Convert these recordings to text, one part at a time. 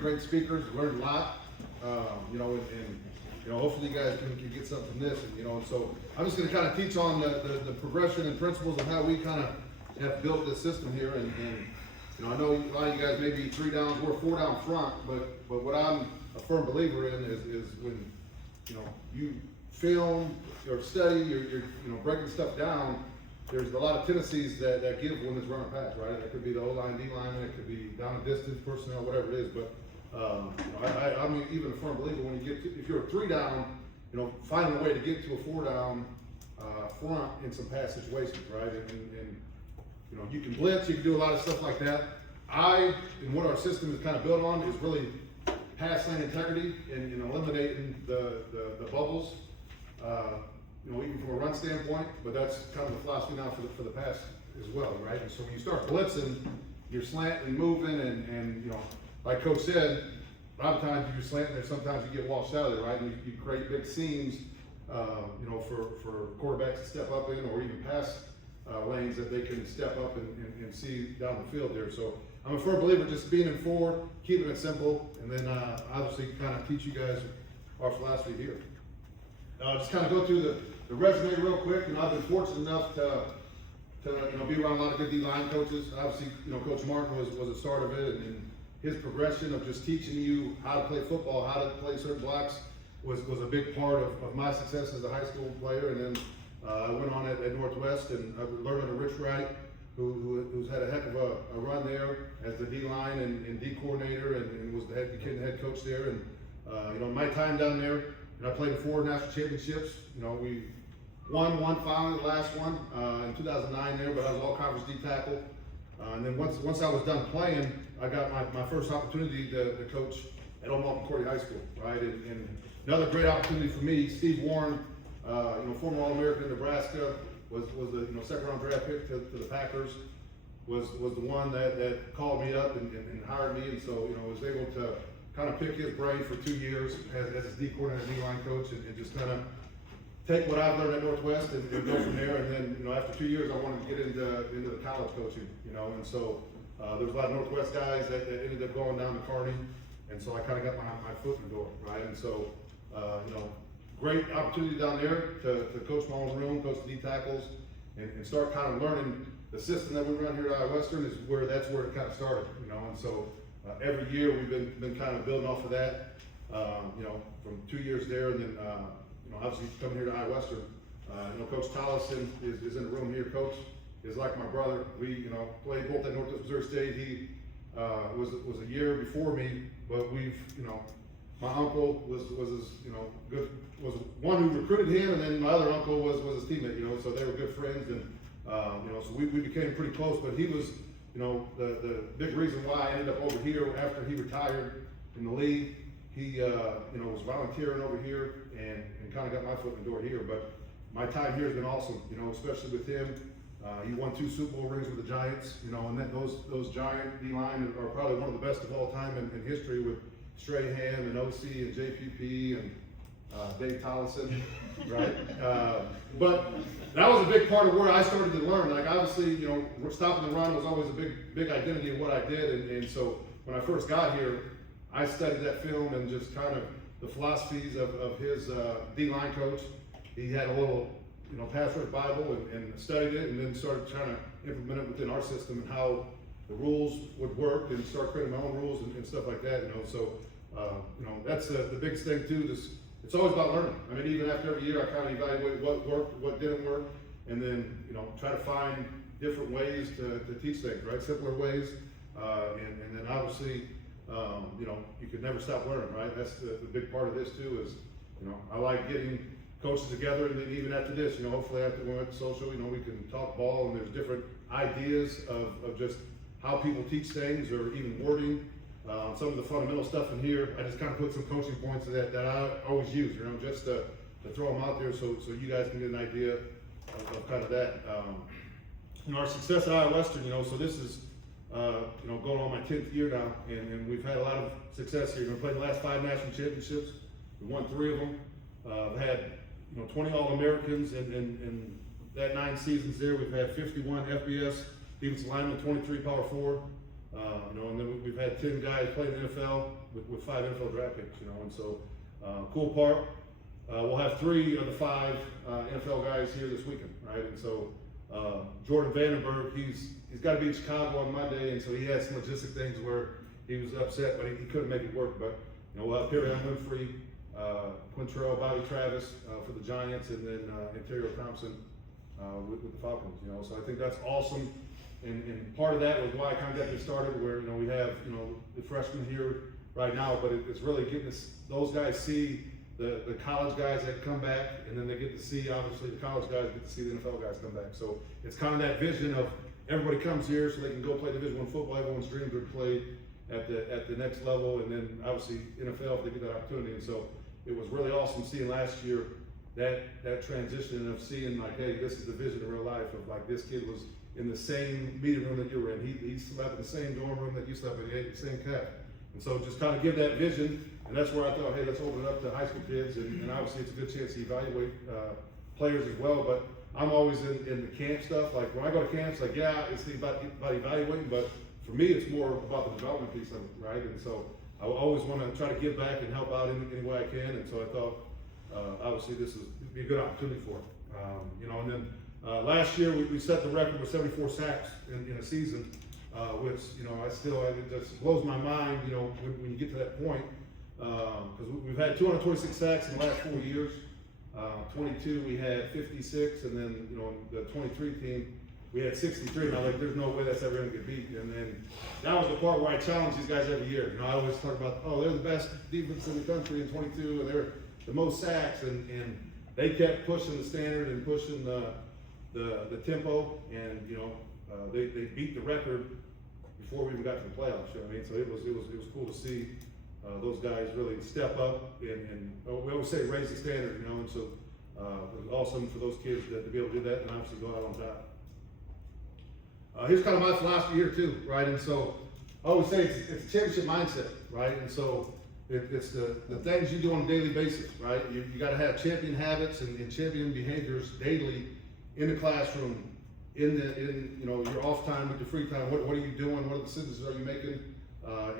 Great speakers, learned a lot, and hopefully you guys can get something from this, and so I'm just gonna kind of teach on the progression and principles of how we kind of have built this system here, and I know a lot of you guys may be 3 downs, we're 4 down front, but what I'm a firm believer in is when, you film or study, you're breaking stuff down, there's a lot of tendencies that give when it's run or pass, right? It could be the O-line, D-line, it could be down the distance, personnel, whatever it is, but I'm even a firm believer when you get to, if you're a 3 down, finding a way to get to a 4 down front in some pass situations, right? And you can blitz, you can do a lot of stuff like that. And what our system is kind of built on is really pass lane integrity and eliminating the bubbles, even from a run standpoint, but that's kind of the philosophy now for the pass as well, right? And so when you start blitzing, you're slanting and moving, and like Coach said, a lot of times you're slanting there, sometimes you get washed out of there, right? And you create big seams, for quarterbacks to step up in, or even pass lanes that they can step up and see down the field there. So I'm a firm believer just being in 4, keeping it simple, and then obviously kind of teach you guys our philosophy here. Just kind of go through the resume real quick, and I've been fortunate enough to be around a lot of good D-line coaches. Obviously, Coach Martin was the start of it, and his progression of just teaching you how to play football, how to play certain blocks was a big part of my success as a high school player. And then I went on at Northwest, and I learned under Rich Wright, who's had a heck of a run there as the D-line and D coordinator, and was became the head coach there. And my time down there, and I played in 4 national championships. We won one finally, the last one in 2009 there, but I was all conference D tackle. And then once I was done playing, I got my first opportunity to coach at Omaha Concordia High School, right? And another great opportunity for me. Steve Warren, former All-American in Nebraska, was the second round draft pick to the Packers. Was the one that called me up and hired me, and so was able to kind of pick his brain for 2 years as his D coordinator and D-line coach, and just kind of take what I've learned at Northwest and go from there. And then after 2 years, I wanted to get into the college coaching, and so there was a lot of Northwest guys that ended up going down to Kearney, and so I kind of got my foot in the door, right? And so great opportunity down there to coach my own room, coach the D tackles, and start kind of learning the system that we run here at Iowa Western that's where it kind of started, and so every year we've been kind of building off of that, from 2 years there, and then obviously coming here to Iowa Western. Coach Tollison is in the room here. Coach is like my brother. We played both at Northwest Missouri State. He was a year before me, but we've my uncle was his good, was one who recruited him, and then my other uncle was his teammate. So they were good friends, and so we became pretty close. But he was the big reason why I ended up over here after he retired in the league. He was volunteering over here and kind of got my foot in the door here. But my time here has been awesome, especially with him. He won 2 Super Bowl rings with the Giants, and then those Giant D-line are probably one of the best of all time in history, with Strahan and OC and JPP and Dave Tollison, right? But that was a big part of where I started to learn. Like, obviously, stopping the run was always a big identity of what I did, and so when I first got here, I studied that film and just kind of the philosophies of his D-line coach. He had a little, pass rush Bible and studied it, and then started trying to implement it within our system and how the rules would work, and start creating my own rules and stuff like that. So that's the biggest thing too. It's always about learning. I mean, even after every year, I kind of evaluate what worked, what didn't work, and then try to find different ways to teach things, right? Simpler ways, and then obviously. You could never stop learning, right? That's the big part of this too. Is I like getting coaches together, and then even after this, hopefully after we went to social, we can talk ball, and there's different ideas of just how people teach things, or even wording. Some of the fundamental stuff in here, I just kind of put some coaching points that I always use, just to throw them out there so you guys can get an idea of kind of that. Our success at Iowa Western, so this is. Going on my 10th year now, and we've had a lot of success here. We've played the last 5 national championships. We won 3 of them. We've had 20 All-Americans in that 9 seasons there. We've had 51 FBS defensive linemen, 23 Power 4. And then we've had 10 guys play in the NFL. with 5 NFL draft picks, you know, and so, cool part. We'll have 3 of the 5 NFL guys here this weekend, right? And so Jordan Vandenberg, he's got to be in Chicago on Monday, and so he had some logistic things where he was upset, but he couldn't make it work. But you know, we'll have Perrion Winfrey, Quintrell, Bobby Travis for the Giants, and then Ontario Thompson with the Falcons. You know, so I think that's awesome. And part of that was why I kind of got this started, where you know we have the freshmen here right now, but it's really getting those guys see the college guys that come back, and then they get to see, obviously, the college guys get to see the NFL guys come back. So it's kind of that vision of everybody comes here so they can go play Division I football. Everyone's dreams are to play at the next level, and then obviously NFL if they get that opportunity. And so it was really awesome seeing last year that transition of seeing like, hey, this is the vision in real life of like this kid was in the same meeting room that you were in. He slept in the same dorm room that you slept in. He ate the same cat. And so just kind of give that vision. And that's where I thought, hey, let's open it up to high school kids, and obviously it's a good chance to evaluate players as well. But I'm always in the camp stuff. Like when I go to camps, like yeah, it's about evaluating, but for me, it's more about the development piece of it, right? And so I always want to try to give back and help out in any way I can. And so I thought, obviously, this would be a good opportunity for it. And then last year we set the record with 74 sacks in a season, which it just blows my mind. When you get to that point. Because we've had 226 sacks in the last 4 years. 22 we had 56, and then the 23 team we had 63. And I was like, there's no way that's ever going to get beat. And then that was the part where I challenge these guys every year. I always talk about, they're the best defense in the country in 22, and they're the most sacks, and they kept pushing the standard and pushing the tempo, and they beat the record before we even got to the playoffs. So it was cool to see. Those guys really step up and we always say raise the standard, and so it was awesome for those kids to be able to do that and obviously go out on top. Here's kind of my philosophy here too, right? And so I always say it's a championship mindset, right? And so it's the things you do on a daily basis, right? You got to have champion habits and champion behaviors daily in the classroom, in your off time with your free time. What are you doing? What are the decisions are you making?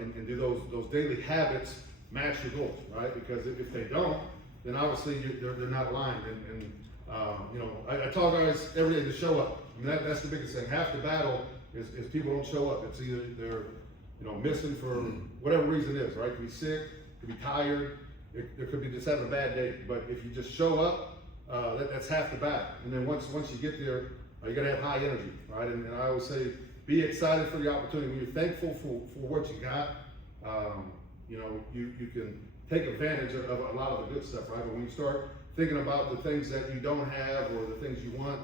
And do those daily habits match your goals, right? Because if they don't, then obviously they're not aligned. I tell guys every day to show up. I mean, that's the biggest thing. Half the battle is people don't show up. It's either they're missing for whatever reason it is, right? Could be sick, could be tired, there could be just having a bad day. But if you just show up, that's half the battle. And then once you get there, you gotta have high energy, right? And I always say, be excited for the opportunity. When you're thankful for what you got, you can take advantage of a lot of the good stuff, right? But when you start thinking about the things that you don't have or the things you want,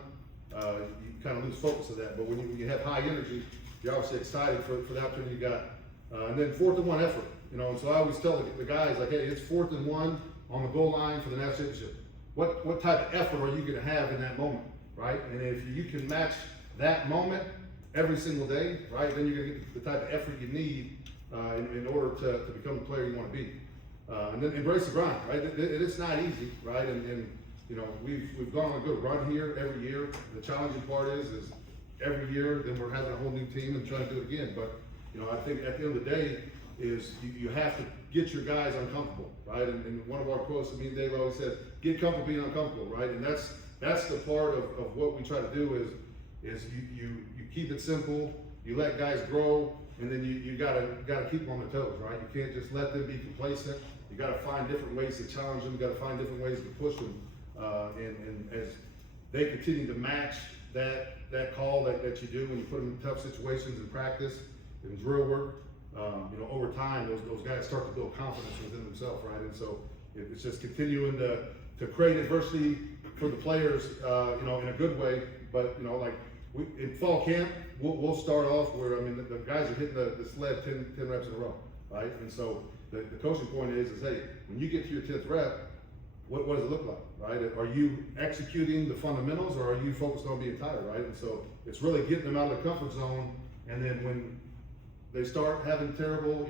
you kind of lose focus of that. But when you have high energy, you're obviously excited for the opportunity you got. And then 4th and 1 effort, and so I always tell the guys, like, hey, it's 4th and 1 on the goal line for the national championship. What type of effort are you going to have in that moment, right? And if you can match that moment every single day, right, then you're going to get the type of effort you need in order to become the player you want to be. And then embrace the grind, right? It's not easy, right? And we've gone on a good run here every year. The challenging part is every year, then we're having a whole new team and trying to do it again. But I think at the end of the day is you have to get your guys uncomfortable, right? And one of our quotes that me and Dave always said, get comfortable being uncomfortable, right? And that's the part of what we try to do is you keep it simple, you let guys grow, and then you gotta keep them on their toes, right? You can't just let them be complacent. You gotta find different ways to challenge them. You gotta find different ways to push them. And as they continue to match that call that you do when you put them in tough situations in practice, in drill work, over time, those guys start to build confidence within themselves, right? And so it's just continuing to create adversity for the players, in a good way. But in fall camp, we'll start off where the guys are hitting the sled 10 reps in a row, right? And so the coaching point is hey, when you get to your 10th rep, what does it look like, right? Are you executing the fundamentals, or are you focused on being tired, right? And so it's really getting them out of the comfort zone, and then when they start having terrible,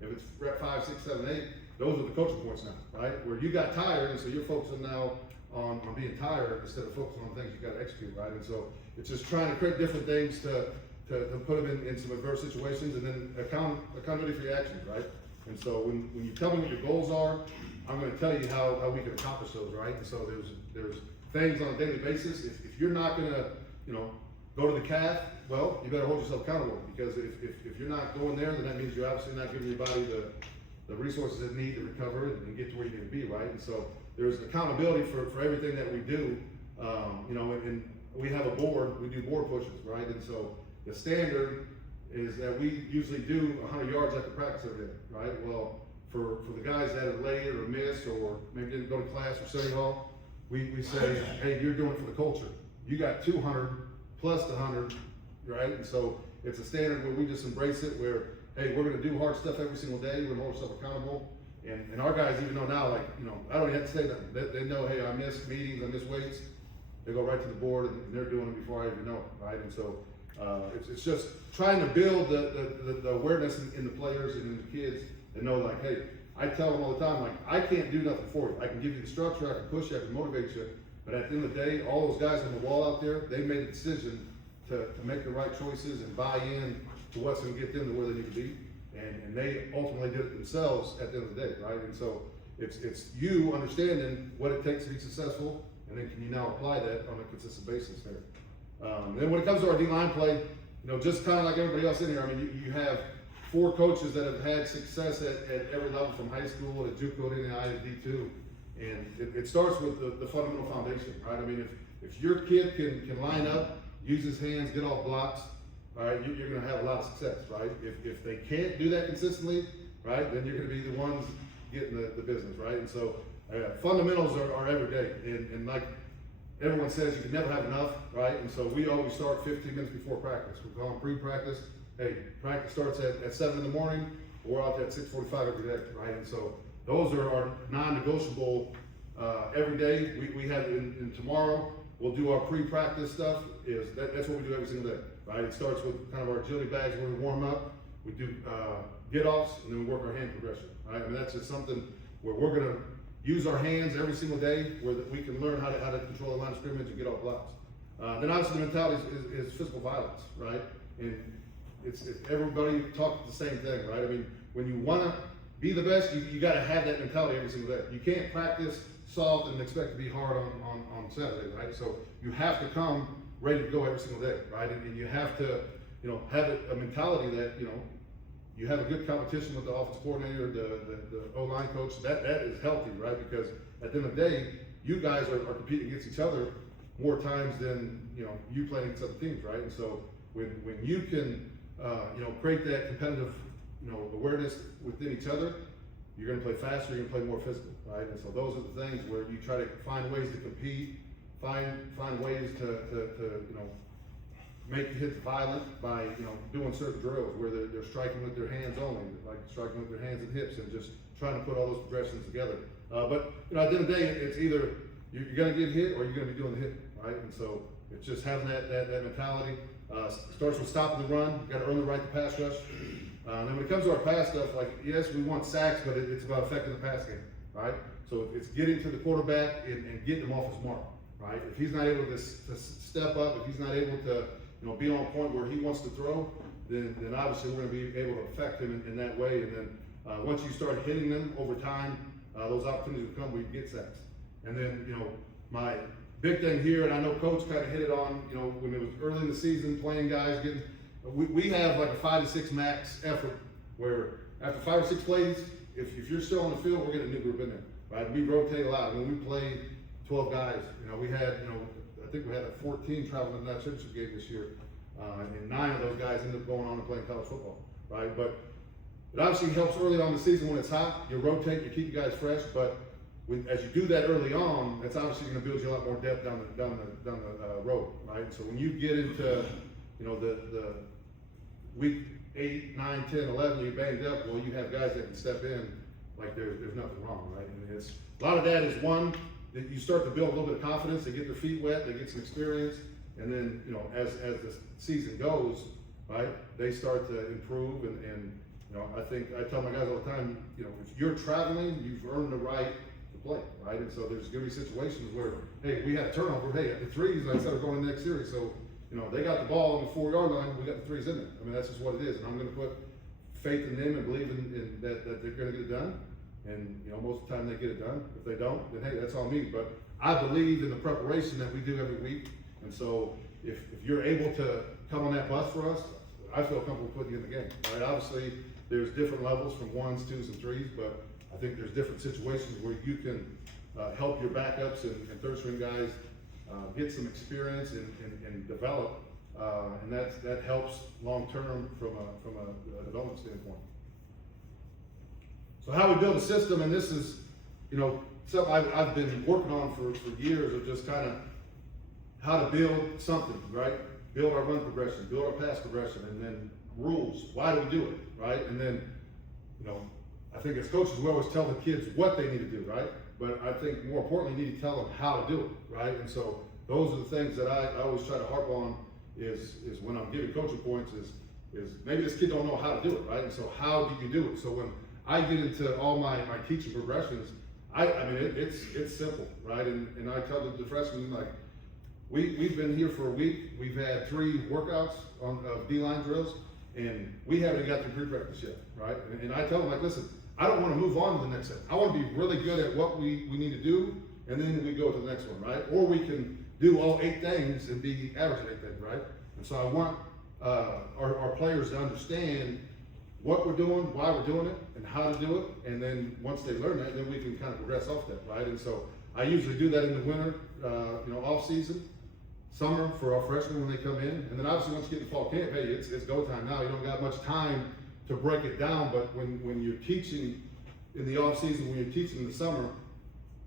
if it's rep 5, 6, 7, 8, those are the coaching points now, right? Where you got tired, and so you're focusing now on being tired instead of focusing on things you got to execute, right? And so it's just trying to create different things to put them in some adverse situations, and then accountability for your actions, right? And so when you tell me what your goals are, I'm gonna tell you how we can accomplish those, right? And so there's things on a daily basis. If you're not gonna, go to the calf, well, you better hold yourself accountable, because if you're not going there, then that means you're obviously not giving your body the resources it needs to recover and get to where you need to be, right? And so there's accountability for everything that we do, and we have a board, we do board pushes, right? And so the standard is that we usually do 100 yards after practice every day, right? Well, for the guys that are late or missed or maybe didn't go to class or study hall, we say, hey, you're doing it for the culture. You got 200 plus the 100, right? And so it's a standard where we just embrace it, where, hey, we're gonna do hard stuff every single day, we're gonna hold ourselves accountable. And our guys even know now, like, I don't even have to say that. They know, hey, I missed meetings, I missed weights. They go right to the board and they're doing it before I even know it, right? And so it's just trying to build the awareness in the players and in the kids, and know, like, hey, I tell them all the time, like, I can't do nothing for you. I can give you the structure, I can push you, I can motivate you, but at the end of the day, all those guys on the wall out there, they made a decision to make the right choices and buy in to what's gonna get them to where they need to be. And they ultimately did it themselves at the end of the day, right? And so it's you understanding what it takes to be successful, and then can you now apply that on a consistent basis there. Then when it comes to our D-line play, just kind of like everybody else in here, I mean, you have 4 coaches that have had success at every level, from high school to JUCO to D2, and it starts with the fundamental foundation, right? I mean, if your kid can line up, use his hands, get off blocks, all right, you're going to have a lot of success, right? If they can't do that consistently, right, then you're going to be the ones getting the business, right? And so fundamentals are every day, and like everyone says, you can never have enough, right? And so we always start 15 minutes before practice. We call them pre-practice. Hey, practice starts at 7 in the morning. We're out there at 6:45 every day, right? And so those are our non-negotiable every day. We have in tomorrow. We'll do our pre-practice stuff. That's what we do every single day, right? It starts with kind of our agility bags where we warm up. We do get-offs, and then we work our hand progression, right? I mean, that's just something where we're gonna use our hands every single day, where we can learn how to control the line of scrimmage and get off blocks. Then obviously the mentality is physical violence, right? And it's everybody talks the same thing, right? I mean, when you wanna be the best, you gotta have that mentality every single day. You can't practice soft and expect to be hard on Saturday, right? So you have to come ready to go every single day, right? And you have to, have a mentality that, you have a good competition with the offensive coordinator, the O-line coach. That is healthy, right? Because at the end of the day, you guys are competing against each other more times than, you playing against other teams, right? And so when you can, create that competitive, awareness within each other, you're going to play faster, you're going to play more physical, right? And so those are the things where you try to find ways to compete, find ways to make hits violent by, doing certain drills where they're striking with their hands only, like striking with their hands and hips, and just trying to put all those progressions together. But at the end of the day, it's either you're going to get hit or you're going to be doing the hit, right? And so it's just having that mentality. Starts with stopping the run. You got to earn the right to pass rush. And then when it comes to our pass stuff, like, yes, we want sacks, but it's about affecting the pass game, right? So it's getting to the quarterback and getting him off his mark, right? If he's not able to step up, if he's not able to, be on a point where he wants to throw, then obviously we're going to be able to affect him in that way. And then once you start hitting them over time, those opportunities will come where you get sacks. And then, my big thing here, and I know Coach kind of hit it on, when it was early in the season, playing guys, we have like a 5 to 6 max effort, where after 5 or 6 plays, if you're still on the field, we're getting a new group in there, right? We rotate a lot. When we played 12 guys, we had, I think we had 14 traveling to the national championship game this year, and 9 of those guys ended up going on and playing college football, right? But it obviously helps early on in the season when it's hot. You rotate, you keep you guys fresh, but as you do that early on, that's obviously going to build you a lot more depth down the road, right? So when you get into, the week 8, 9, 10, 11, you're banged up, well, you have guys that can step in like there's nothing wrong, right? And it's a lot of that is one, that you start to build a little bit of confidence. They get their feet wet, they get some experience, and then, as the season goes, right, they start to improve, and I think I tell my guys all the time, if you're traveling, you've earned the right to play, right? And so there's going to be situations where, hey, we had a turnover, hey, at the threes, instead of going to the next series, so they got the ball on the 4-yard line, we got the threes in there. I mean, that's just what it is, and I'm going to put faith in them and believe in that they're gonna get it done. And, you know, most of the time they get it done. If they don't, then hey, that's on me. But I believe in the preparation that we do every week. And so if you're able to come on that bus for us, I feel comfortable putting you in the game, right? Obviously, there's different levels from 1s, 2s, and 3s, but I think there's different situations where you can help your backups and third string guys get some experience and develop, and that helps long term from a development standpoint. So how we build a system, and this is, you know, something I've been working on for years, of just kind of how to build something, right? Build our run progression, build our pass progression, and then rules. Why do we do it, right? And then, you know, I think as coaches, we always tell the kids what they need to do, right? But I think more importantly, you need to tell them how to do it, right? And so those are the things that I always try to harp on is when I'm giving coaching points is maybe this kid don't know how to do it, right? And so how do you do it? So when I get into all my teaching progressions, I mean, it's simple, right? And I tell the freshmen, like, we've been here for a week. We've had 3 workouts of D-line drills, and we haven't got to pre-practice yet, right? And I tell them, like, listen, I don't want to move on to the next set. I want to be really good at what we need to do, and then we go to the next one, right? Or we can do all 8 things and be average at 8 things, right? And so I want our players to understand what we're doing, why we're doing it, and how to do it. And then once they learn that, then we can kind of progress off that, right? And so I usually do that in the winter, you know, off season, summer for our freshmen when they come in. And then obviously once you get to fall camp, hey, it's go time now. You don't got much time to break it down, but when you're teaching in the off season, when you're teaching in the summer,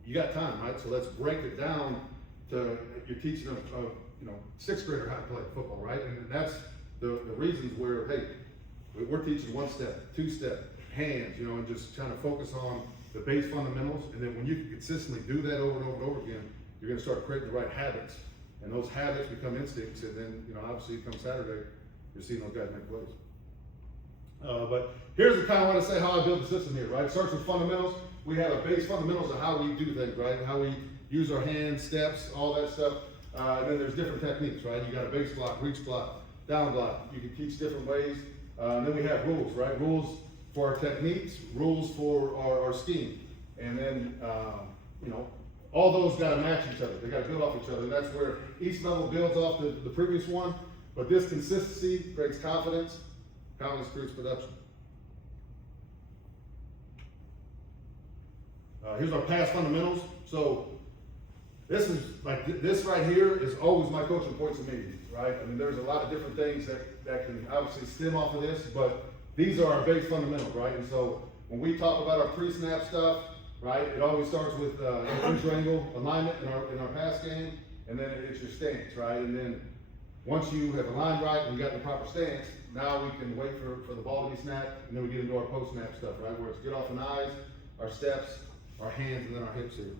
you got time, right? So let's break it down to, you're teaching a you know, 6th grader how to play football, right? And that's the reasons where, hey, we're teaching 1 step, 2 step, hands, you know, and just trying to focus on the base fundamentals. And then when you can consistently do that over and over and over again, you're gonna start creating the right habits. And those habits become instincts, and then, you know, obviously come Saturday, you're seeing those guys make plays. But here's the kind of want to say how I build the system here, right? It starts with fundamentals. We have a base fundamentals of how we do things, right? How we use our hands, steps, all that stuff. And then there's different techniques, right? You got a base block, reach block, down block. You can teach different ways. And then we have rules, right? Rules for our techniques, rules for our scheme. And then, you know, all those got to match each other. They got to build off each other. And that's where each level builds off the previous one. But this consistency creates confidence. Confidence creates production. Here's our pass fundamentals. So this is like this right here is always my coaching points of meeting, right? I mean, there's a lot of different things that can obviously stem off of this, but these are our base fundamentals, right? And so when we talk about our pre-snap stuff, right, it always starts with triangle alignment in our pass game, and then it's your stance, right? And then once you have aligned right and you got the proper stance, now we can wait for the ball to be snapped, and then we get into our post-snap stuff, right? Where it's get off an eyes, our steps, our hands, and then our hips here.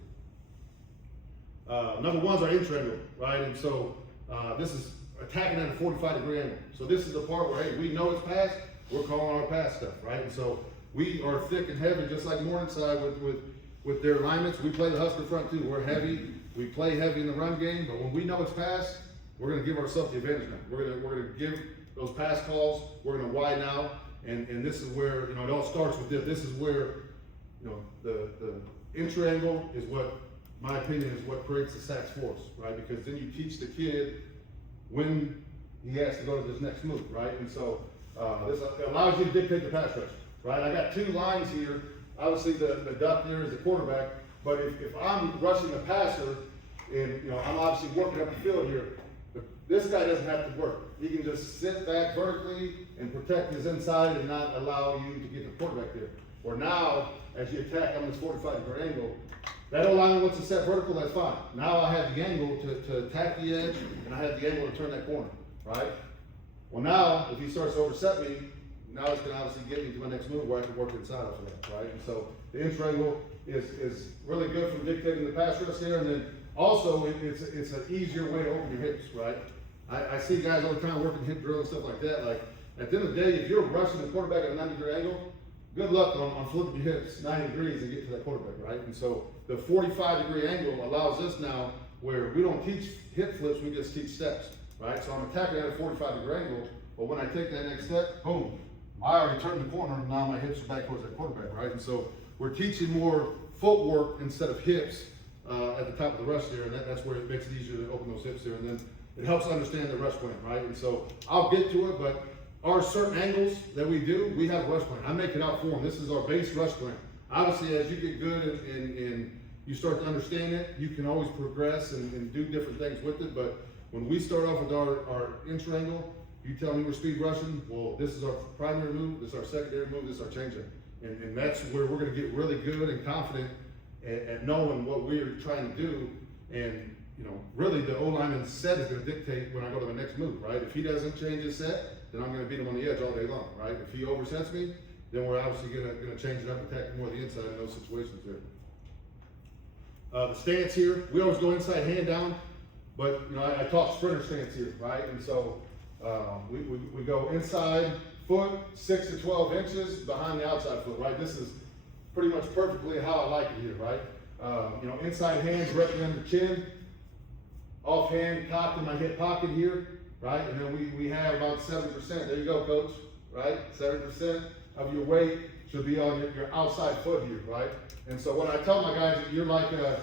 Number 1's our in triangle, right? And so this is attacking at a 45-degree angle. So this is the part where, hey, we know it's pass, we're calling our pass stuff, right? And so we are thick and heavy, just like Morningside with their alignments. We play the Husker front too. We're heavy. We play heavy in the run game, but when we know it's pass, we're going to give ourselves the advantage now. We're going to give those pass calls. We're going to widen out, and this is where, you know, it all starts with this. This is where, you know, the in triangle is what, my opinion, is what creates the sacks for us, right? Because then you teach the kid when he has to go to this next move, right? And so this allows you to dictate the pass rush, right? I got 2 lines here. Obviously, the duck there is the quarterback, but if I'm rushing a passer, and, you know, I'm obviously working up the field here, this guy doesn't have to work. He can just sit back vertically and protect his inside and not allow you to get the quarterback there. Or now, as you attack on this 45-degree angle, that O-line wants to set vertical, that's fine. Now I have the angle to attack the edge, and I have the angle to turn that corner, right? Well, now, if he starts to overset me, now it's going to obviously get me to my next move where I can work inside off of that, right? And so the in triangle is really good for dictating the pass rush here, and then also it's an easier way to open your hips, right? I see guys all the time working hip drill and stuff like that. Like, at the end of the day, if you're rushing the quarterback at a 90-degree angle, good luck on flipping your hips 90 degrees and get to that quarterback, right? And so the 45-degree angle allows us now where we don't teach hip flips, we just teach steps, right? So I'm attacking at a 45-degree angle, but when I take that next step, boom, I already turned the corner, and now my hips are back towards that quarterback, right? And so we're teaching more footwork instead of hips at the top of the rush there, and that's where it makes it easier to open those hips there, and then it helps understand the rush plan, right? And so I'll get to it, but our certain angles that we do, we have a rush plan. I make it out for them. This is our base rush plan. Obviously, as you get good and you start to understand it, you can always progress and do different things with it, but when we start off with our inch angle, you tell me we're speed rushing, well, this is our primary move, this is our secondary move, this is our change-up. And that's where we're gonna get really good and confident at knowing what we're trying to do. And really the O-lineman's set is gonna dictate when I go to the next move, right? If he doesn't change his set, then I'm gonna beat him on the edge all day long, right? If he oversets me, then we're obviously gonna change it up, attack more the inside in those situations there. The stance here, we always go inside hand down, but I talk sprinter stance here, right? And so we go inside foot 6 to 12 inches behind the outside foot, right? This is pretty much perfectly how I like it here, right? Inside hand directly under chin, off hand cocked in my hip pocket here, right? And then we have about 7%. There you go, coach, right? 7% of your weight should be on your outside foot here, right? And so what I tell my guys, you're like a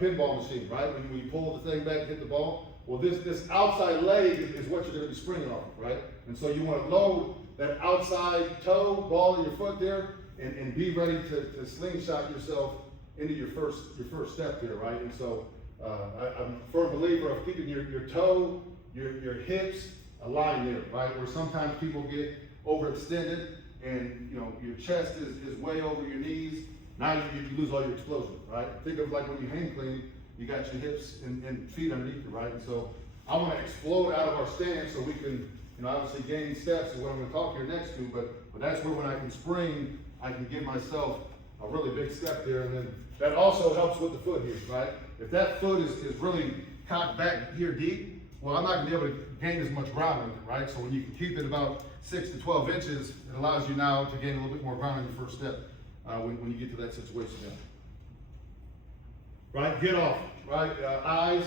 pinball machine, right? When you pull the thing back and hit the ball, well, this outside leg is what you're going to be springing off, right? And so you want to load that outside toe, ball of your foot there, and be ready to slingshot yourself into your first step there, right? And so I'm a firm believer of keeping your toe, your hips aligned there, right? Where sometimes people get overextended and your chest is way over your knees. Now you lose all your explosion, right? Think of like when you hang clean, you got your hips and feet underneath you, right? And so I want to explode out of our stance so we can, obviously gain steps is what I'm going to talk here next to, but that's where when I can spring, I can give myself a really big step there, and then that also helps with the foot here, right? If that foot is really cocked back here deep, well, I'm not going to be able to gain as much ground on it, right? So when you can keep it about 6 to 12 inches, it allows you now to gain a little bit more ground on your first step when you get to that situation now. Right, get off, right? Eyes,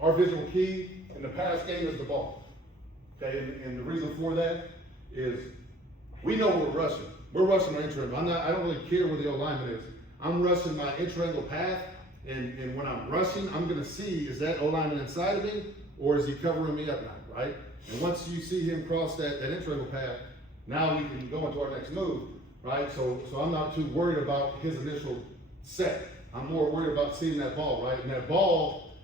our visual key in the pass game is the ball. Okay, and the reason for that is we know we're rushing. We're rushing our inch angle. I don't really care where the O-lineman is. I'm rushing my inch angle path, and when I'm rushing, I'm gonna see, is that O-lineman inside of me, or is he covering me up now, right? And once you see him cross that inch angle path, now we can go into our next move, right? So I'm not too worried about his initial set. I'm more worried about seeing that ball, right? And that ball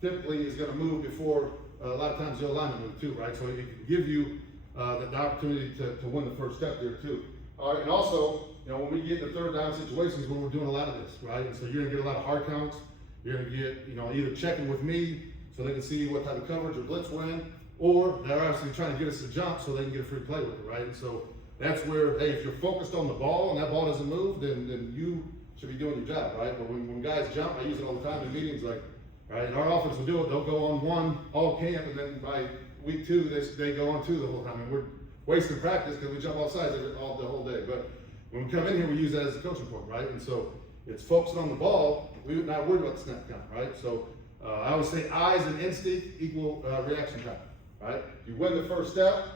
typically is gonna move before a lot of times the O-lineman move too, right? So it can give you the opportunity to win the first step there too. All right, and also, when we get into third down situations when we're doing a lot of this, right? And so you're gonna get a lot of hard counts. You're gonna get, either checking with me so they can see what type of coverage or blitz we're in, or they're obviously trying to get us to jump so they can get a free play with it, right? And so that's where, hey, if you're focused on the ball and that ball doesn't move, then you should be doing your job, right? But when guys jump, I use it all the time in meetings, like, right, our offense will do it, they'll go on one all camp, and then by week 2, they go on 2 the whole time. And we're wasting practice because we jump all sides the whole day. But when we come in here, we use that as a coaching point, right? And so it's focusing on the ball. We're not worried about the snap count, right? So I always say eyes and instinct equal reaction time, right? You win the first step,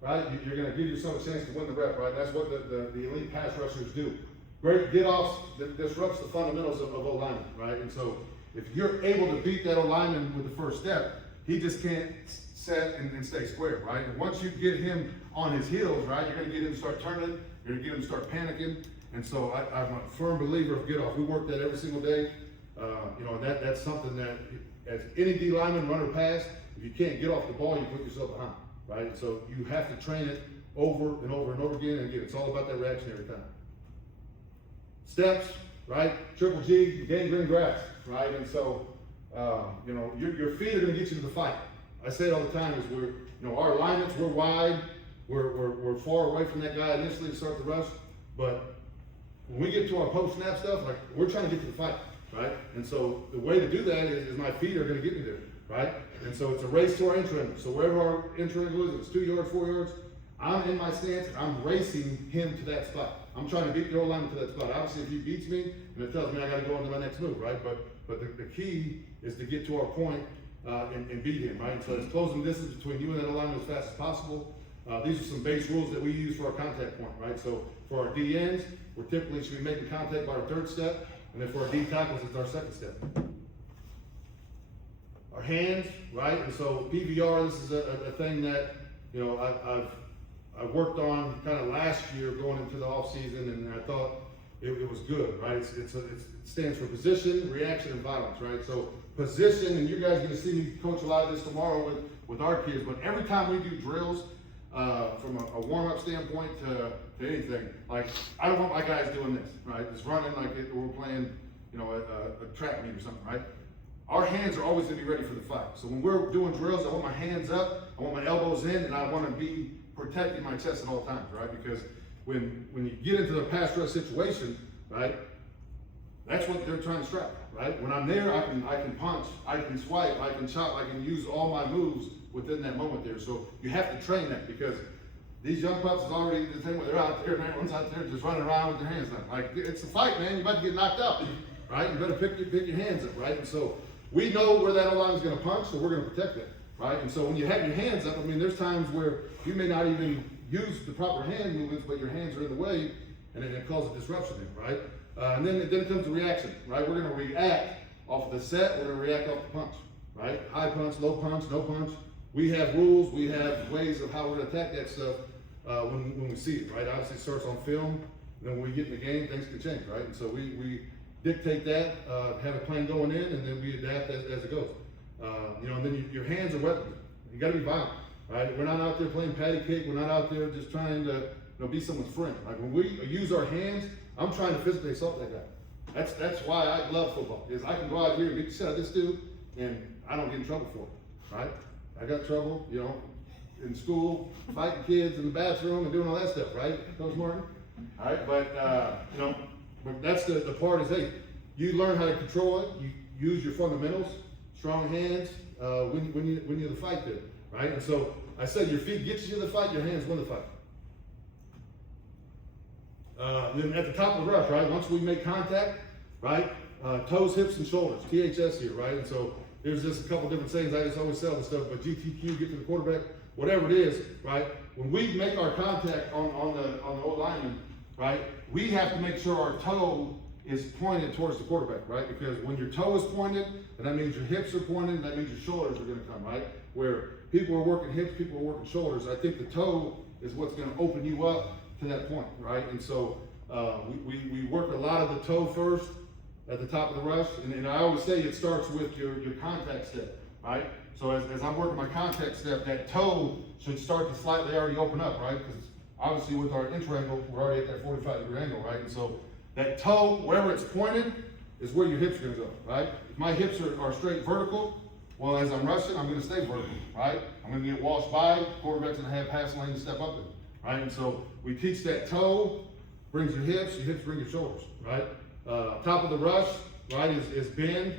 right? You're going to give yourself a chance to win the rep, right? That's what the elite pass rushers do. Great get-offs that disrupts the fundamentals of O-lineman, right? And so if you're able to beat that O-lineman with the first step, he just can't set and stay square, right? And once you get him on his heels, right, you're going to get him to start turning, you're going to get him to start panicking. And so I'm a firm believer of get-off. We work that every single day. That's something that, as any D lineman, run or pass, if you can't get off the ball, you put yourself behind, right? And so you have to train it over and over and over again. And again, it's all about that reaction every time. Steps, right? Triple G, gain green grass, right? And so, your feet are going to get you to the fight. I say it all the time is our alignments, we're wide, we're far away from that guy initially to start the rush, but when we get to our post-snap stuff, like, we're trying to get to the fight, right? And so the way to do that is my feet are going to get me there, right? And so it's a race to our inch angle. So wherever our inch angle is, if it's 2 yards, 4 yards, I'm in my stance, and I'm racing him to that spot. I'm trying to beat the O-lineman to that spot. Obviously, if he beats me, and it tells me I got to go into my next move, right? But the key is to get to our point and beat him, right? So it's closing distance between you and that O-lineman as fast as possible. These are some base rules that we use for our contact point, right? So for our D ends, we're typically should be making contact by our third step, and then for our D tackles, it's our second step. Our hands, right? And so PVR, this is a thing that, you know, I've worked on kind of last year going into the off season, and I thought it was good, right? It stands for position, reaction, and violence, right? So position, and you guys are gonna see me coach a lot of this tomorrow with our kids, but every time we do drills, from a warm-up standpoint to anything, like, I don't want my guys doing this, right? Just running like we're playing, you know, a track meet or something, right? Our hands are always gonna be ready for the fight. So when we're doing drills, I want my hands up, I want my elbows in, and I wanna be protecting my chest at all times, right? Because when you get into the pass rush situation, right, that's what they're trying to strap, right? When I'm there, I can punch, I can swipe, I can chop, I can use all my moves within that moment there. So you have to train that, because these young pups is already the thing where they're out there and everyone's out there just running around with their hands up. Like, it's a fight, man. You're about to get knocked out, right? You better pick your hands up, right? And so we know where that O-line is going to punch, so we're going to protect it, right? And so when you have your hands up, I mean, there's times where you may not even use the proper hand movements, but your hands are in the way, and it causes a disruption there, right? And then comes the reaction, right? We're going to react off the set. We're going to react off the punch, right? High punch, low punch, no punch. We have rules. We have ways of how we're going to attack that stuff when we see it, right? Obviously, it starts on film. And then when we get in the game, things can change, right? And so we dictate that, have a plan going in, and then we adapt as it goes. You know, and then your hands are weapons. You got to be violent, right? We're not out there playing patty cake. We're not out there just trying to, you know, be someone's friend. Like, when we use our hands, I'm trying to physically assault that guy. That's why I love football, is I can go out here and beat the shit out of this dude, and I don't get in trouble for it, right? I got trouble, you know, in school, fighting kids in the bathroom and doing all that stuff, right, Coach Martin? All right, but you know, but that's the part is, hey, you learn how to control it. You use your fundamentals, strong hands when you're the fight there, right? And so I said your feet get you to the fight, your hands win the fight. Then at the top of the rush, right? Once we make contact, right? Toes, hips, and shoulders. THS here, right? And so there's just a couple different things. I just always sell this stuff, but GTQ, get to the quarterback, whatever it is, right? When we make our contact on the O-lineman, right? We have to make sure our toe is pointed towards the quarterback, right? Because when your toe is pointed, and that means your hips are pointed, that means your shoulders are going to come, right? Where people are working hips, people are working shoulders. I think the toe is what's going to open you up to that point, right? And so we work a lot of the toe first at the top of the rush, and I always say it starts with your contact step, right? So as I'm working my contact step, that toe should start to slightly already open up, right? Because obviously with our inch angle, we're already at that 45-degree angle, right? And so that toe, wherever it's pointed, is where your hips are going to go, right? If my hips are straight vertical, well, as I'm rushing, I'm going to stay vertical, right? I'm going to get washed by, quarterback's going to have passing lane to step up in, right? And so we teach that toe brings your hips bring your shoulders, right? Top of the rush, right, is bend,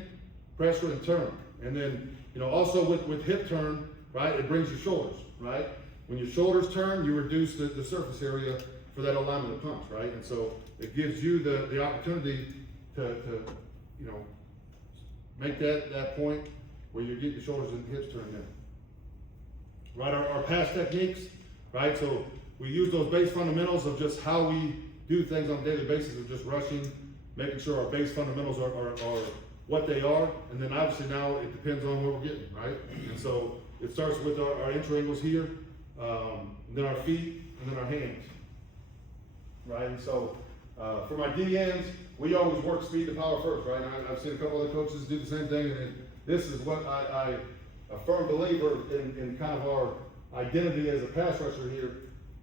pressure, and turn. And then, you know, also with hip turn, right, it brings your shoulders, right? When your shoulders turn, you reduce the surface area for that alignment of punch, right? And so it gives you the opportunity to you know, make that point where you get your shoulders and hips turned in. Right, our pass techniques, right? So we use those base fundamentals of just how we do things on a daily basis of just rushing, making sure our base fundamentals are what they are, and then obviously now it depends on what we're getting, right? And so it starts with our entry angles here, and then our feet, and then our hands, right? And so for my DNs, we always work speed to power first, right? And I've seen a couple other coaches do the same thing, and this is what I a firm believer in kind of our identity as a pass rusher here,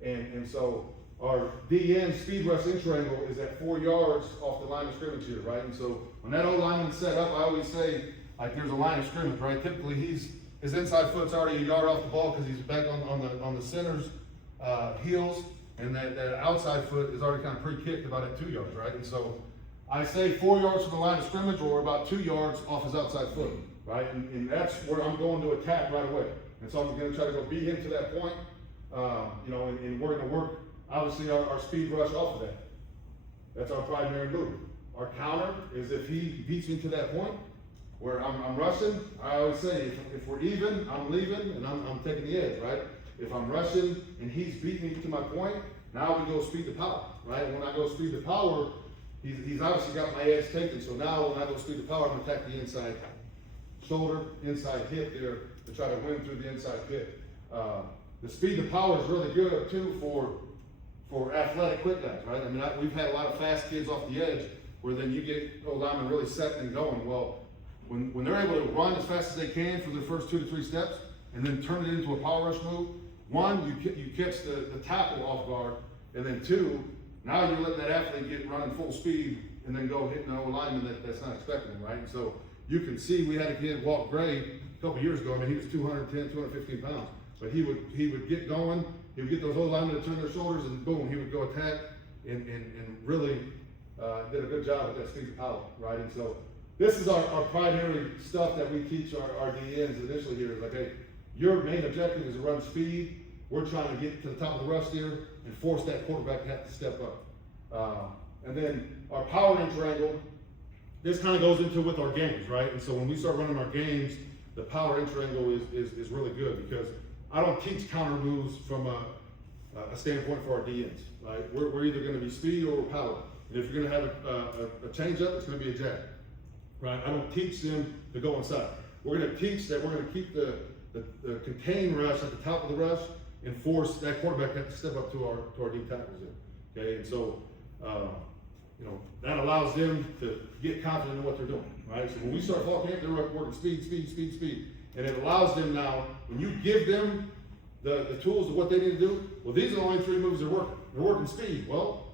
and so our DN speed rush entry angle is at 4 yards off the line of scrimmage here, right? And so when that O-lineman's set up, I always say, like, there's a line of scrimmage, right? Typically his inside foot's already a yard off the ball because he's back on the center's heels, and that outside foot is already kind of pre-kicked about at 2 yards, right? And so I say 4 yards from the line of scrimmage, or about 2 yards off his outside foot, right? And that's where I'm going to attack right away. And so I'm going to try to go beat him to that point, you know, and we're going to work, obviously, our speed rush off of that. That's our primary move. Our counter is if he beats me to that point where I'm rushing, I always say, if we're even, I'm leaving, and I'm taking the edge, right? if I'm rushing and he's beating me to my point, now we go speed to power, right? When I go speed to power, he's obviously got my edge taken, so now when I go speed to power, I'm gonna attack the inside shoulder, inside hip there to try to win through the inside hip. The speed to power is really good too for athletic quick guys, right? I mean, we've had a lot of fast kids off the edge where then you get linemen really set and going. Well, when they're able to run as fast as they can for their first 2 to 3 steps and then turn it into a power rush move, one, you catch the tackle off guard, and then two, now you're letting that athlete get running full speed and then go hitting an lineman that's not expecting him, right? And so you can see we had a kid, Walt Gray, a couple years ago. I mean, he was 210, 215 pounds, but he would get going. He would get those old linemen to turn their shoulders, and boom, he would go attack and really did a good job with that speed to power, right? And so this is our primary stuff that we teach our DNs initially here. Is like, hey, your main objective is to run speed. We're trying to get to the top of the rush here and force that quarterback to have to step up. And then our power in triangle, this kind of goes into with our games, right? And so when we start running our games, the power in triangle is really good because I don't teach counter moves from a standpoint for our DNs, right? We're either going to be speed or power. And if you're going to have a change up, it's going to be a jab, right? I don't teach them to go inside. We're going to teach that we're going to keep the contain rush at the top of the rush and force that quarterback to have to step up to our deep tackles there, okay? And so, that allows them to get confident in what they're doing, right? So when we start fall camp, they're working speed. And it allows them now, when you give them the tools of what they need to do, well, these are the only 3 moves they're working. They're working speed. Well,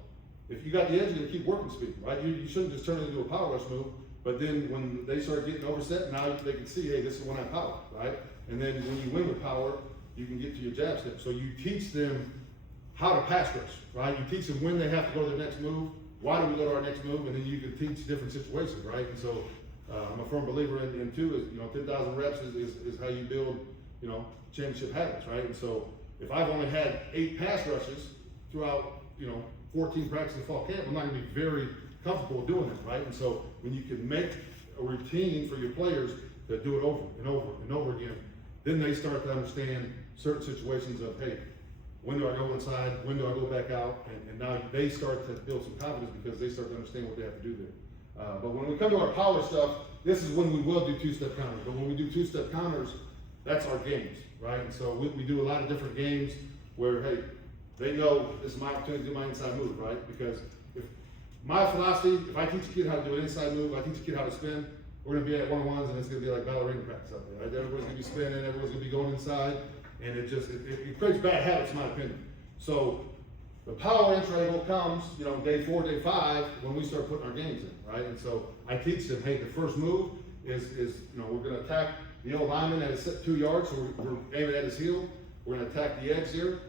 if you got the edge, you're gonna keep working speed, right? You shouldn't just turn it into a power rush move, but then when they start getting overset, now they can see, hey, this is when I power, right? And then when you win with power, you can get to your jab step. So you teach them how to pass rush, right? You teach them when they have to go to their next move, why do we go to our next move, and then you can teach different situations, right? And so I'm a firm believer in too, is 10,000 reps is how you build, championship habits, right? And so if I've only had 8 pass rushes throughout, 14 practices fall camp, I'm not gonna be very comfortable doing that, right? And so when you can make a routine for your players to do it over and over and over again, then they start to understand certain situations of, hey, when do I go inside? When do I go back out? And now they start to build some confidence because they start to understand what they have to do there. But when we come to our power stuff, this is when we will do 2-step counters. But when we do 2-step counters, that's our games, right? And so we do a lot of different games where, hey, they know this is my opportunity to do my inside move, right? Because if my philosophy, if I teach a kid how to do an inside move, I teach a kid how to spin, we're gonna be at one-on-ones and it's gonna be like ballerina practice out there, right? Everybody's gonna be spinning, everyone's gonna be going inside, and it creates bad habits, in my opinion. So the power in triangle comes, day 4, day 5, when we start putting our games in, right? And so I teach them, hey, the first move is we're gonna attack the old lineman at his 2 yards, so we're aiming at his heel. We're gonna attack the edge here.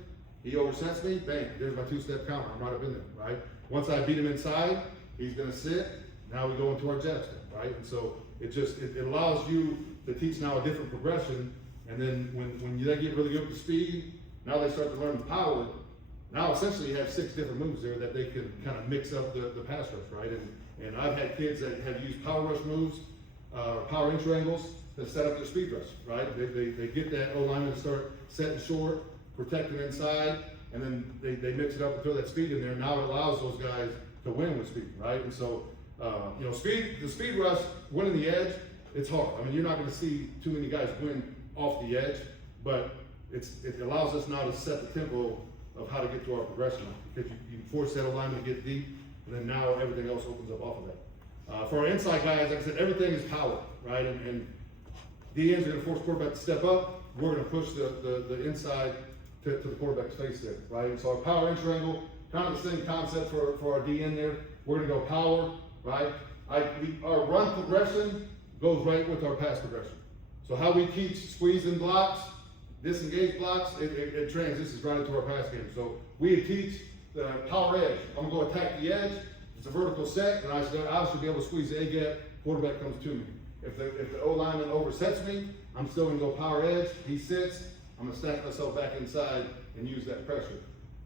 He oversets me, bang, there's my 2-step counter. I'm right up in there, right? Once I beat him inside, he's gonna sit. Now we go into our jab step, right? And so it allows you to teach now a different progression. And then when they get really good with the speed, now they start to learn the power. Now essentially you have 6 different moves there that they can kind of mix up the pass rush, right? And I've had kids that have used power rush moves, power in triangles to set up their speed rush, right? They get that O-lineman to start setting short, protecting inside, and then they mix it up and throw that speed in there. Now it allows those guys to win with speed, right? And so, the speed rush, winning the edge, it's hard. I mean, you're not going to see too many guys win off the edge, but it allows us now to set the tempo of how to get to our progression, because you force that alignment to get deep, and then now everything else opens up off of that. For our inside guys, like I said, everything is power, right? And DNs are going to force quarterback to step up. We're going to push the inside to the quarterback's face there, right? And so our power in triangle, kind of the same concept for our DN there. We're going to go power, right? Our run progression goes right with our pass progression. So how we teach squeezing blocks, disengage blocks, it transitions right into our pass game. So we teach the power edge. I'm going to go attack the edge. It's a vertical set, and I should obviously be able to squeeze the A gap. Quarterback comes to me. If the O lineman oversets me, I'm still going to go power edge. He sits. I'm going to stack myself back inside and use that pressure.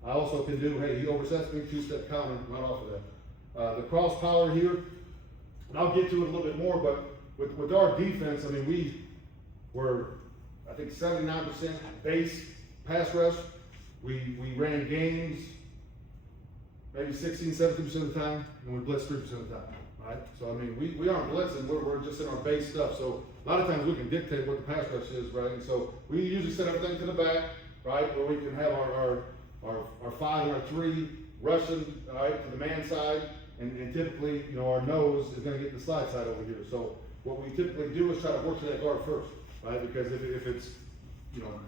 I also can do, hey, he oversets me, 2-step counter right off of that. The cross power here, and I'll get to it a little bit more, but with our defense, I mean, we were, I think, 79% base pass rush, we ran games maybe 16, 17% of the time, and we blitz 3% of the time, right? So, I mean, we aren't blitzing, we're just in our base stuff. So, a lot of times we can dictate what the pass rush is, right? And so, we usually set everything to the back, right, where we can have our 5 and our 3 rushing, right, to the man side, and typically, you know, our nose is going to get the slide side over here. So, what we typically do is try to work to that guard first, right? Because if it's, you know,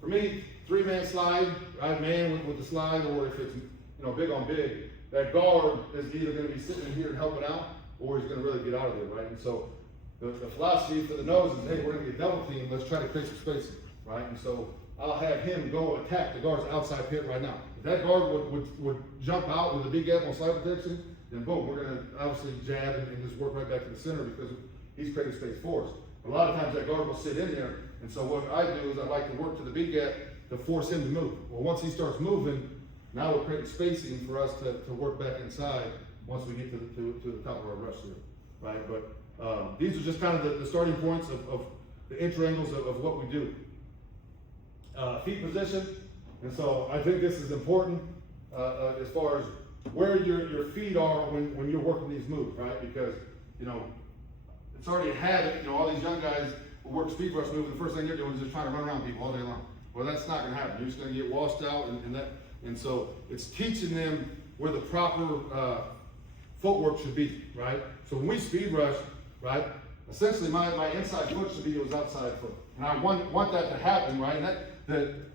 for me, 3-man slide, right, man with the slide, or if it's, you know, big on big, that guard is either going to be sitting in here and helping out, or he's going to really get out of there, right? And so the philosophy for the nose is, hey, we're going to get double team, let's try to create some spacing, right? And so I'll have him go attack the guard's outside pit right now. If that guard would jump out with a big gap on slide protection, then boom, we're going to obviously jab and just work right back to the center because he's creating space for us. A lot of times that guard will sit in there, and so what I do is I like to work to the big gap to force him to move. Well, once he starts moving, now we're creating spacing for us to work back inside once we get to the top of our rush here, right? But these are just kind of the starting points of the entry angles of what we do. Feet position, and so I think this is important as far as where your feet are when you're working these moves, right? Because, you know, it's already a habit, you know, all these young guys will work speed rush move, and the first thing they're doing is just trying to run around people all day long. Well, that's not going to happen. You're just going to get washed out, and so it's teaching them where the proper footwork should be, right? So when we speed rush, right, essentially my inside foot should be his outside foot, and I want that to happen, right? And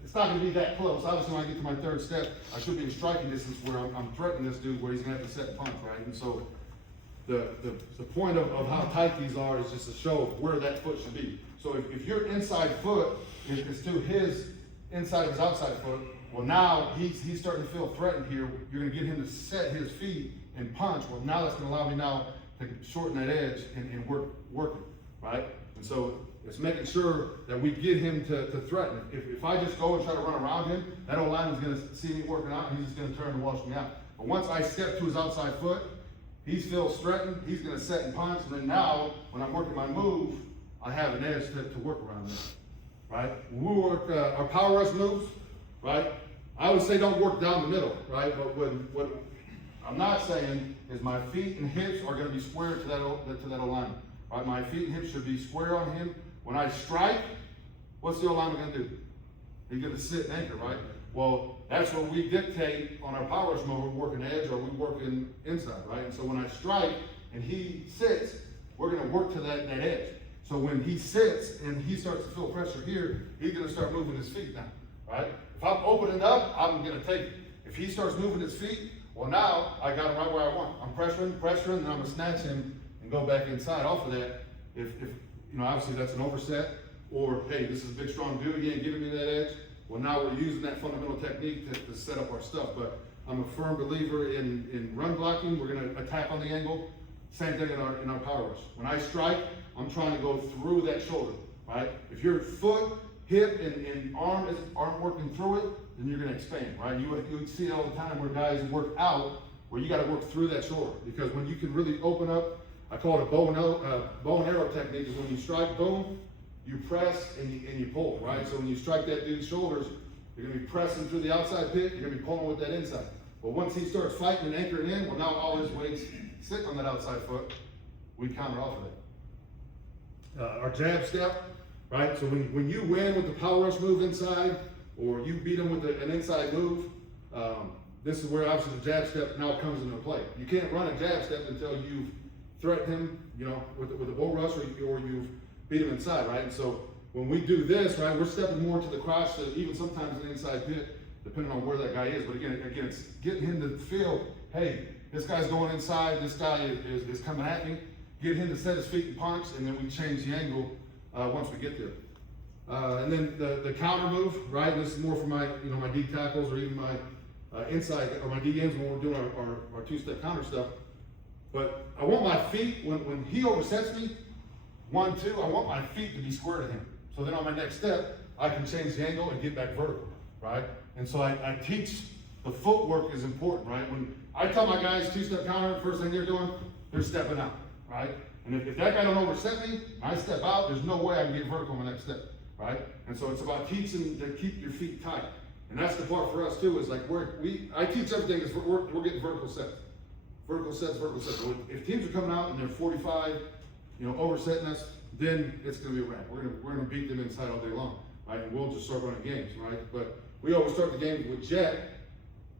it's not going to be that close. Obviously, when I get to my third step, I should be in striking distance where I'm threatening this dude where he's going to have to set and punch, right? And so the point of how tight these are is just to show where that foot should be. So if your inside foot is to his inside of his outside foot, well, now he's starting to feel threatened here. You're going to get him to set his feet and punch. Well, now that's going to allow me now to shorten that edge and work it, right? And so it's making sure that we get him to threaten. If I just go and try to run around him, that old lineman's going to see me working out, and he's just going to turn and wash me out. But once I step to his outside foot, he feels threatened, he's going to set and punch, and then now, when I'm working my move, I have an edge to work around this, right? When we work our power rush moves, right, I would say don't work down the middle, right? But what I'm not saying is my feet and hips are going to be square to that alignment, right? My feet and hips should be square on him. When I strike, what's the alignment going to do? He's going to sit and anchor, right? Well, that's what we dictate on our power rush move. We're working edge or we working inside, right? And so when I strike and he sits, we're going to work to that edge. So when he sits and he starts to feel pressure here, he's going to start moving his feet now, right? If I'm opening up, I'm going to take it. If he starts moving his feet, well, now I got him right where I want. I'm pressuring, and I'm going to snatch him and go back inside off of that. If you know, obviously that's an overset, or hey, this is a big strong dude, he ain't giving me that edge. Well, now we're using that fundamental technique to set up our stuff. But I'm a firm believer in run blocking. We're going to attack on the angle. Same thing in our power rush. When I strike, I'm trying to go through that shoulder, right? If your foot, hip, and arm aren't working through it, then you're going to expand, right? You would see it all the time where guys work out where you got to work through that shoulder, because when you can really open up, I call it a bow and arrow technique. Is when you strike, boom, you press and you pull, right? So when you strike that dude's shoulders, you're going to be pressing through the outside pit, you're going to be pulling with that inside. But once he starts fighting and anchoring in, well, now all his weight's sitting on that outside foot, we counter off of it. Our jab step, right? So when you win with the power rush move inside, or you beat him with an inside move, this is where obviously the jab step now comes into play. You can't run a jab step until you've threatened him, you know, with a bull rush, or you've beat him inside, right? And so when we do this, right, we're stepping more to the crotch, to even sometimes an inside pit, depending on where that guy is. But again, it's getting him to feel, hey, this guy's going inside, this guy is coming at me. Get him to set his feet and punch, and then we change the angle once we get there. And then the counter move, right? This is more for my my D tackles, or even my inside or my D ends when we're doing our two-step counter stuff. But I want my feet when he oversets me, 1, 2, I want my feet to be square to him. So then on my next step, I can change the angle and get back vertical, right? And so I teach the footwork is important, right? When I tell my guys two-step counter, first thing they're doing, they're stepping out, right? And if that guy don't overset me, I step out, there's no way I can get vertical on my next step, right? And so it's about teaching to keep your feet tight. And that's the part for us too, is like I teach everything is we're getting vertical sets. Vertical sets. So if teams are coming out and they're 45, oversetting us, then it's gonna be a wrap. We're gonna beat them inside all day long, right? And we'll just start running games, right? But we always start the game with jet.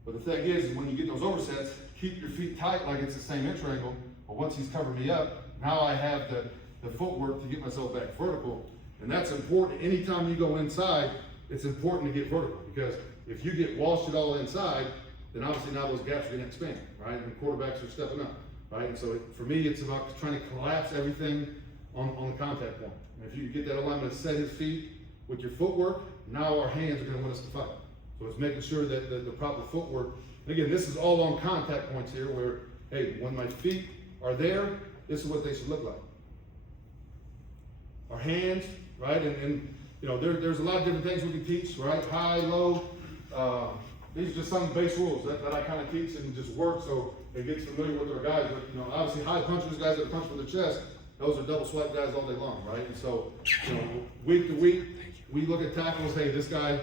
But the thing is when you get those oversets, keep your feet tight like it's the same inch angle. But once he's covering me up, now I have the footwork to get myself back vertical. And that's important. Anytime you go inside, it's important to get vertical, because if you get washed it all inside, then obviously now those gaps are going to expand, right? And quarterbacks are stepping up, right? And so for me, it's about trying to collapse everything on the contact point. And if you get that alignment to set his feet with your footwork, now our hands are going to win us the fight. So it's making sure that the proper footwork, and again, this is all on contact points here where, hey, when my feet are there, this is what they should look like. Our hands, right? And there's a lot of different things we can teach, right? High, low. These are just some base rules that I kind of teach and just work so it gets familiar with our guys. But obviously high punchers, guys that punch with their chest, those are double swipe guys all day long, right? And so, week to week, we look at tackles. Hey, this guy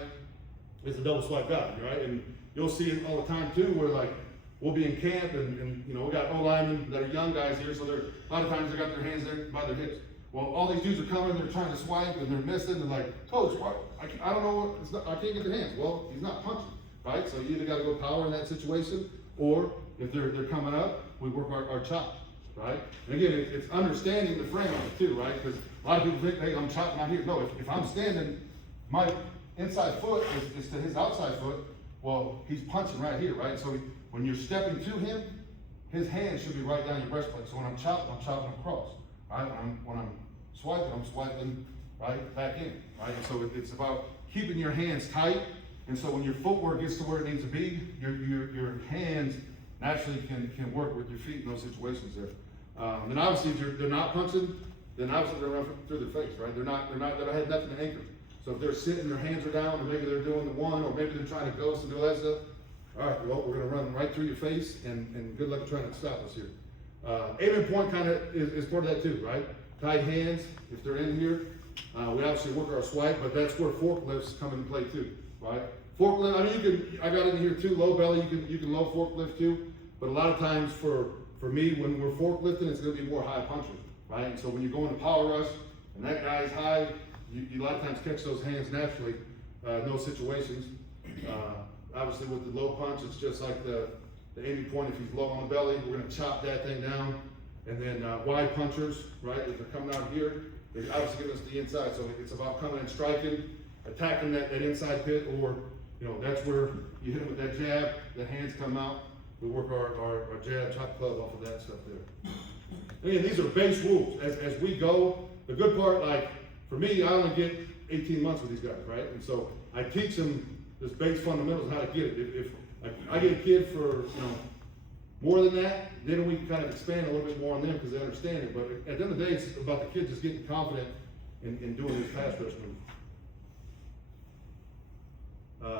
is a double swipe guy, right? And you'll see it all the time too, where like we'll be in camp and we got linemen that are young guys here, so they're a lot of times they got their hands there by their hips. Well, all these dudes are coming, they're trying to swipe and they're missing. They're like, Coach, I don't know I can't get their hands. Well, he's not punching, right? So you either got to go power in that situation, or if they're coming up, we work our chop, right? And again, it's understanding the frame of it too, right? Because a lot of people think, hey, I'm chopping out here. No, if I'm standing, my inside foot is to his outside foot. Well, he's punching right here, right? So when you're stepping to him, his hand should be right down your breastplate. So when I'm chopping across. Right? When I'm swiping right back in, right? And so it's about keeping your hands tight. And so when your footwork gets to where it needs to be, your hands naturally can work with your feet in those situations there. Then obviously if they're not punching, then obviously they're running through their face, right? They're not they had nothing to anchor. So if they're sitting, their hands are down, or maybe they're doing the one, or maybe they're trying to ghost and do all that stuff. All right, well, we're gonna run right through your face, and good luck trying to stop us here. Aiming point kind of is part of that too, right? Tight hands, if they're in here. We obviously work our swipe, but that's where forklifts come into play too, right? Forklift, I mean, I got in here too, low belly, you can low forklift too, but a lot of times for me, when we're forklifting, it's gonna be more high punchers, right? And so when you're going to power rush, and that guy's high, you a lot of times catch those hands naturally in those situations. Obviously with the low punch, it's just like the aiming point. If he's low on the belly, we're gonna chop that thing down. And then wide punchers, right? If they're coming out here, they obviously give us the inside. So it's about coming and striking, attacking that inside pit, or that's where you hit them with that jab, the hands come out. We work our jab, chop club off of that stuff there. Again, these are base rules. As we go, the good part, like for me, I only get 18 months with these guys, right? And so I teach them this base fundamentals, how to get it. If I get a kid for more than that, then we can kind of expand a little bit more on them because they understand it. But at the end of the day, it's about the kid just getting confident in doing this pass rush move.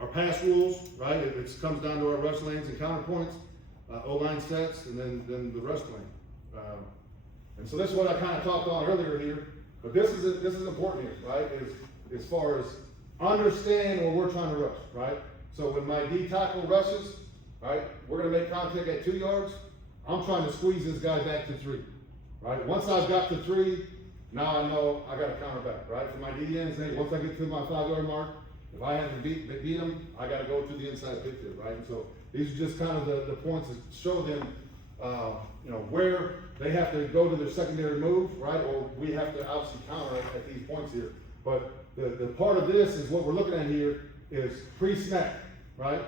Our pass rules, right? It comes down to our rush lanes and counterpoints, O-line sets, and then the rush lane. And so this is what I kind of talked on earlier here. But this is important here, right? As far as understand where we're trying to rush, right? So when my D tackle rushes, right, we're going to make contact at 2 yards. I'm trying to squeeze this guy back to 3, right? Once I've got to 3, now I know I got to counter back, right? For my D ends, hey, once I get to my 5-yard mark, if I have to beat him, I got to go through the inside pit there, right? And so these are just kind of the points that show them, where they have to go to their secondary move, right? Or we have to obviously counter at these points here. But the part of this is what we're looking at here is pre-snap, right?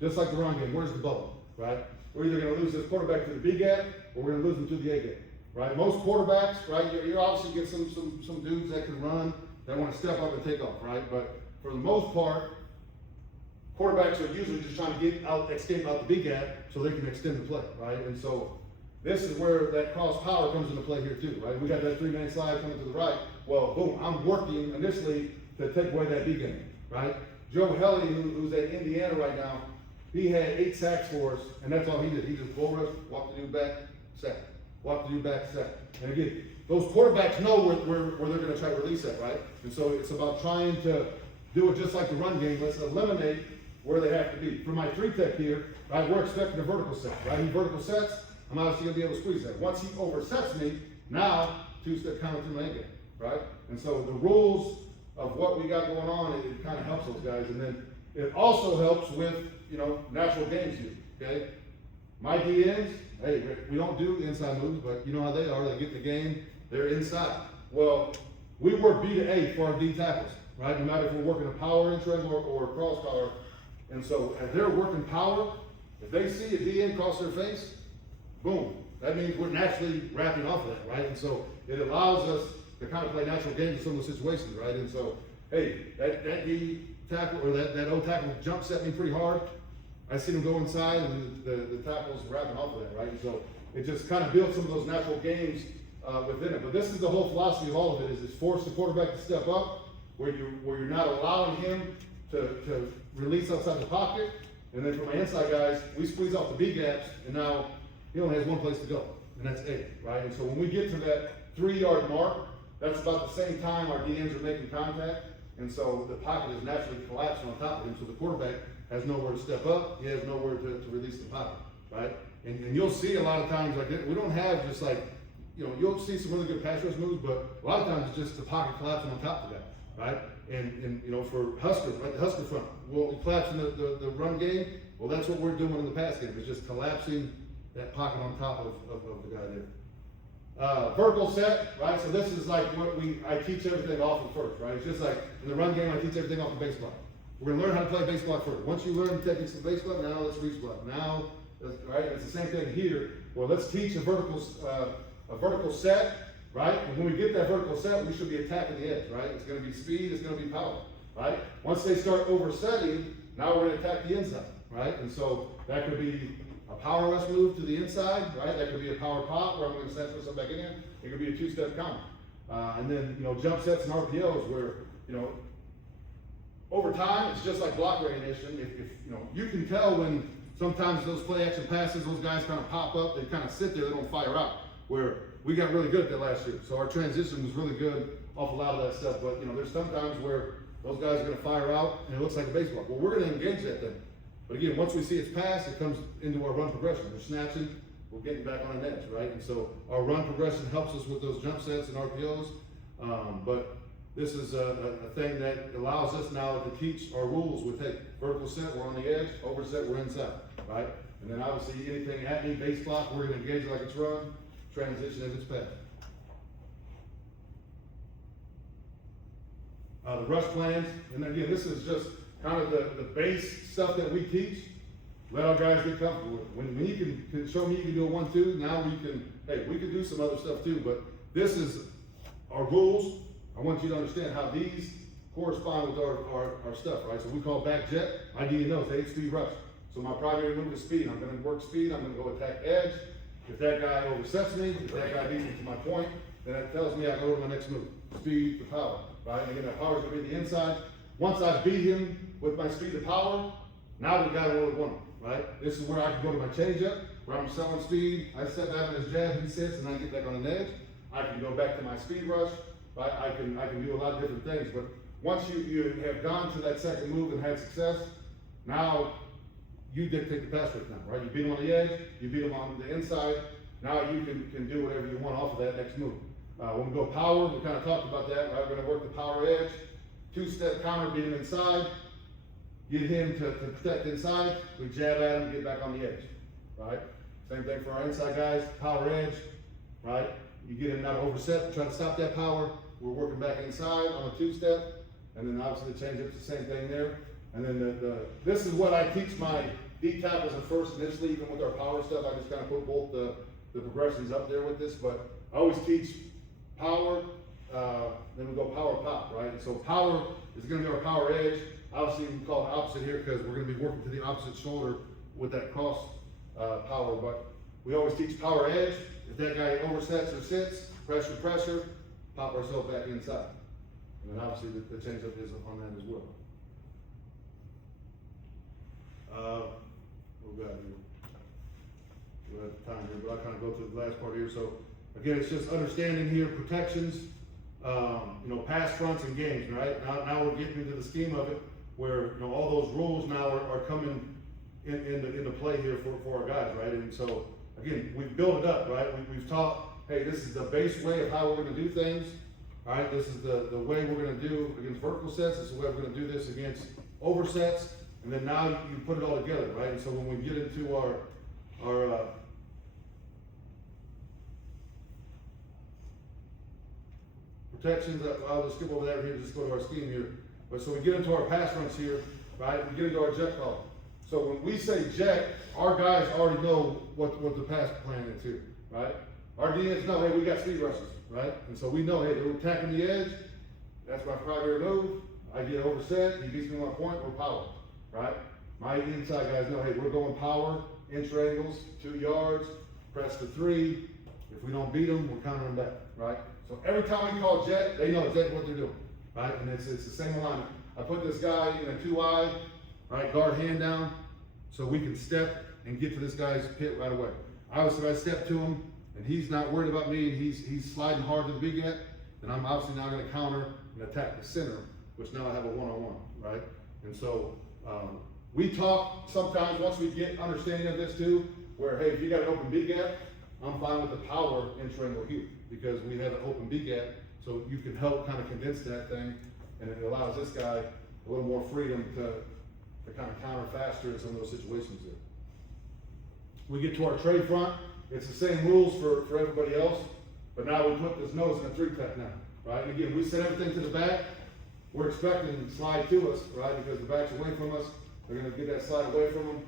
Just like the run game, where's the bubble, right? We're either going to lose this quarterback to the B gap, or we're going to lose them to the A gap, right? Most quarterbacks, right? You obviously get some dudes that can run, that want to step up and take off, right? But for the most part, quarterbacks are usually just trying to escape out the B gap so they can extend the play, right? And so this is where that cross power comes into play here too, right? We got that 3-man slide coming to the right. Well, boom, I'm working initially to take away that B game, right? Joe Helly, who's at Indiana right now, he had 8 sacks for us, and that's all he did. He just bull rushed, walked the dude back, sack. walk to your back set. And again, those quarterbacks know where they're going to try to release that, right? And so it's about trying to do it just like the run game. Let's eliminate where they have to be. For my 3-tech here, right, we're expecting a vertical set, right? He vertical sets, I'm obviously going to be able to squeeze that. Once he oversets me, now 2-step counter through my end game, right? And so the rules of what we got going on, it kind of helps those guys. And then it also helps with, natural games here, okay? My DNs, hey, we don't do inside moves, but you know how they are. They get the game, they're inside. Well, we work B to A for our D tackles, right? No matter if we're working a power in triangle or a cross power. And so as they're working power, if they see a DN cross their face, boom. That means we're naturally wrapping off of that, right? And so it allows us to kind of play natural games in some of those situations, right? And so, hey, that D tackle or that O tackle jump set me pretty hard. I see them go inside and the tackle's wrapping off of that, right? And so it just kind of builds some of those natural games within it. But this is the whole philosophy of all of it, is force the quarterback to step up where you're not allowing him to release outside the pocket. And then for my inside guys, we squeeze off the B gaps, and now he only has one place to go, and that's A, right? And so when we get to that 3-yard mark, that's about the same time our DNs are making contact, and so the pocket is naturally collapsing on top of him, so the quarterback has nowhere to step up, he has nowhere to release the pocket, right? And you'll see a lot of times, like, we don't have just like, you'll see some really good pass rush moves, but a lot of times it's just the pocket collapsing on top of that, right? And for Husker, right, the Husker front, well, collapsing the run game, well, that's what we're doing in the pass game, it's just collapsing that pocket on top of the guy there. Vertical set, right? So this is like what I teach everything off of first, right? It's just like in the run game, I teach everything off the base block. We're gonna learn how to play base block first. Once you learn the techniques of base block, now let's reach block. Now, right? It's the same thing here. Well, let's teach a vertical set, right? And when we get that vertical set, we should be attacking the edge, right? It's gonna be speed, it's gonna be power, right? Once they start oversetting, now we're gonna attack the inside, right? And so that could be a power rush move to the inside, right? That could be a power pop where I'm going to transfer something back in there. It could be a 2-step counter. And then, jump sets and RPOs where, over time, it's just like block recognition. If you can tell when sometimes those play action passes, those guys kind of pop up, they kind of sit there, they don't fire out. Where we got really good at that last year. So our transition was really good off a lot of that stuff. But, there's sometimes where those guys are going to fire out and it looks like a baseball. Well, we're going to engage that thing. But again, once we see it's passed, it comes into our run progression. We're snatching, we're getting back on an edge, right? And so our run progression helps us with those jump sets and RPOs. But this is a thing that allows us now to teach our rules with, hey, vertical set, we're on the edge, overset, we're inside, right? And then obviously anything at me, base block, we're gonna engage it like it's run, transition as it's passed. The rush plans, and again, this is just kind of the base stuff that we teach. Let our guys get comfortable with it. When you can show me you can do a 1-2, now we can do some other stuff too, but this is our rules. I want you to understand how these correspond with our stuff, right? So we call back jet, ID knows 8-speed rush. So my primary move is speed. I'm gonna work speed, I'm gonna go attack edge. If that guy oversets me, if that guy beats me to my point, then that tells me I go to my next move. Speed to power, right? And again, that power is gonna be the inside. Once I beat him with my speed to power, now we've got to roll one, right? This is where I can go to my changeup, where I'm selling speed. I step back on his jab, he sits, and I get back on the edge. I can go back to my speed rush, right? I can do a lot of different things. But once you have gone to that second move and had success, now you dictate the pass rush now, right? You beat him on the edge, you beat him on the inside. Now you can do whatever you want off of that next move. When we go power, we kind of talked about that, right? We're going to work the power edge. 2-step counter, beat him inside, get him to protect inside, we jab at him, get back on the edge, right? Same thing for our inside guys, power edge, right? You get him not to overset, try to stop that power, we're working back inside on a 2-step, and then obviously the change-up's the same thing there. And then this is what I teach my D tackles at first initially, even with our power stuff, I just kind of put both the progressions up there with this, but I always teach power, then we go power pop, right? And so power is going to be our power edge. Obviously, we call it opposite here because we're going to be working to the opposite shoulder with that cross power. But we always teach power edge. If that guy oversets or sits, pressure, pop ourselves back inside. And then obviously the change-up is on that as well. What we got here? we'll have time here, but I'll kind of go through the last part here. So again, it's just understanding here protections, you know, pass fronts and games, right? Now we're getting into the scheme of it where, you know, all those rules now are coming into play here for our guys, right? And so again, we've built it up, right? We've taught, hey, this is the base way of how we're going to do things. All right, this is the way we're going to do against vertical sets. This is the way we're going to do this against oversets. And then now you put it all together, right? And so when we get into our protections, I'll just skip over that here, just go to our scheme here. But so we get into our pass runs here, right? We get into our jet call. So when we say jet, our guys already know what the pass plan is here, right? Our DNs know, hey, we got speed rushes, right? And so we know, hey, they're attacking the edge. That's my primary move. I get overset, he beats me on my point, we're power, right? My inside guys know, hey, we're going power, inch angles, 2 yards, press to 3. If we don't beat them, we're countering back, right? So every time we call jet, they know exactly what they're doing, right? And it's the same alignment. I put this guy in a 2-eye, right, guard hand down, so we can step and get to this guy's pit right away. Obviously, if I step to him, and he's not worried about me, and he's sliding hard to the big gap, then I'm obviously now going to counter and attack the center, which now I have a one-on-one, right? And so we talk sometimes once we get understanding of this too, where hey, if you got an open big gap, I'm fine with the power inch angle here because we have an open big gap, so you can help kind of condense that thing, and it allows this guy a little more freedom to kind of counter faster in some of those situations there. We get to our trade front. It's the same rules for everybody else, but now we put this nose in a 3-tech now, right? And again, we set everything to the back. We're expecting slide to us, right? Because the back's away from us. They're going to get that slide away from them.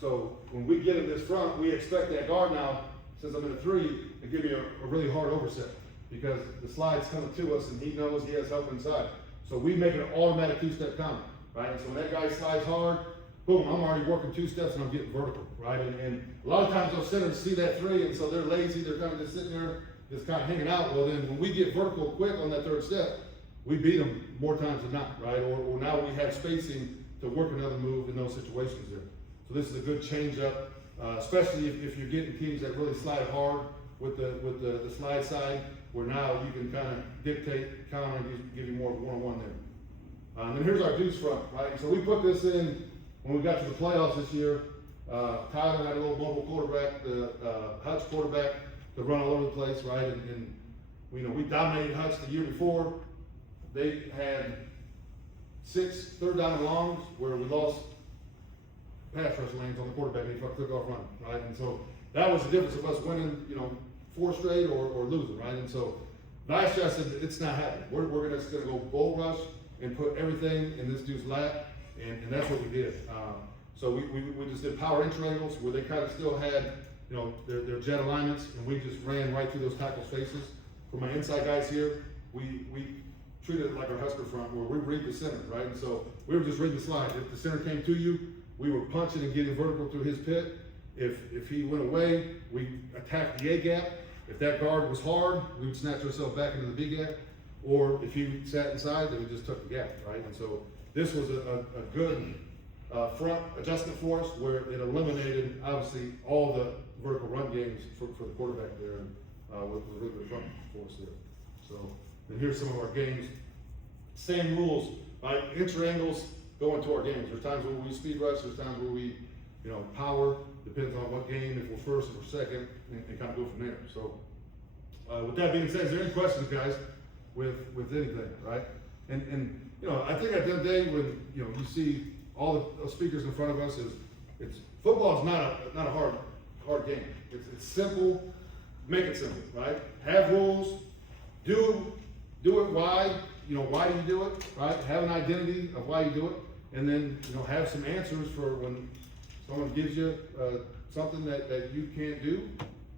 So when we get in this front, we expect that guard now, since I'm in a 3, to give me a really hard overset because the slide's coming to us and he knows he has help inside. So we make an automatic 2-step counter, right? And so when that guy slides hard, boom, I'm already working 2 steps and I'm getting vertical, right? And a lot of times those centers see that 3 and so they're lazy, they're kind of just sitting there, just kind of hanging out. Well then when we get vertical quick on that 3rd step, we beat them more times than not, right? Or now we have spacing to work another move in those situations there. So this is a good change up, especially if you're getting teams that really slide hard with the slide side, where now you can kind of dictate, counter, and give you more one-on-one there. And here's our deuce front, right? So we put this in when we got to the playoffs this year. Tyler had a little mobile quarterback, the Hutch quarterback, to run all over the place, right? And we dominated Hutch the year before. They had 6 third down and longs where we lost pass rush lanes on the quarterback and he took off running, right? And so that was the difference of us winning, 4 straight or losing, right? And so last year I said, it's not happening. We're just gonna go bull rush and put everything in this dude's lap, and that's what we did. So we just did power inch angles where they kind of still had, their jet alignments, and we just ran right through those tackles' faces. For my inside guys here, we treated it like our Husker front where we read the center, right? And so we were just reading the slide. If the center came to you, we were punching and getting vertical through his pit. If he went away, we attacked the A gap. If that guard was hard, we would snatch ourselves back into the B gap. Or if he sat inside, then we just took the gap, right? And so this was a good front adjustment for us where it eliminated, obviously, all the vertical run games for the quarterback there, and with a really good front for us there. So, and here's some of our games. Same rules, right? Inch angles go into our games. There's times where we speed rush, there's times where we, power, depends on what game, if we're first, if we're second, and kind of go from there. So, with that being said, is there any questions, guys, with anything, right? And I think at the end of the day, when you see all the speakers in front of us, it's football is not a hard game. It's simple. Make it simple, right? Have rules. Do it. Why? Why do you do it? Right? Have an identity of why you do it, and then have some answers for when someone gives you something that you can't do,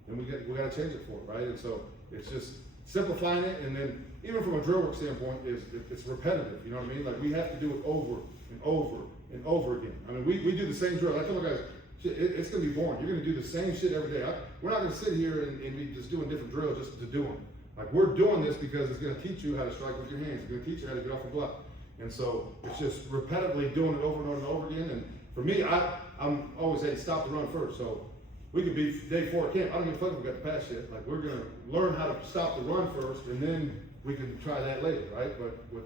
and we got to change it for it, right? And so it's just simplifying it, and then even from a drill work standpoint, it's repetitive. You know what I mean? Like we have to do it over and over and over again. I mean, we do the same drill. I tell my guys, it's going to be boring. You're going to do the same shit every day. We're not going to sit here and be just doing different drills just to do them. Like we're doing this because it's going to teach you how to strike with your hands. It's going to teach you how to get off the block. And so it's just repetitively doing it over and over and over again. And for me, I'm always saying stop the run first. So we could be day 4 of camp. I don't give a fuck if we got the pass yet. Like, we're gonna learn how to stop the run first, and then we can try that later, right? But we're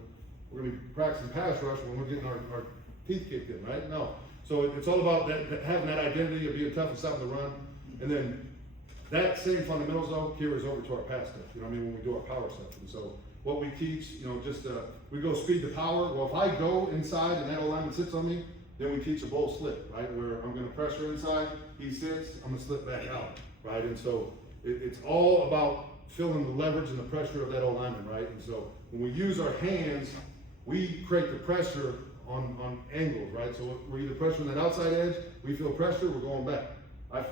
gonna be practicing pass rush when we're getting our teeth kicked in, right? No. So it's all about that having that identity of being tough and stopping the run, and then that same fundamentals though carries over to our pass stuff. You know what I mean? When we do our power stuff, and so what we teach, you know, just we go speed to power. Well, if I go inside and that old lineman sits on me, then we teach a bull slip, right? Where I'm going to pressure inside, he sits, I'm going to slip back out, right? And so it's all about feeling the leverage and the pressure of that old lineman, right? And so when we use our hands, we create the pressure on angles, right? So we're either pressuring that outside edge, we feel pressure, we're going back. I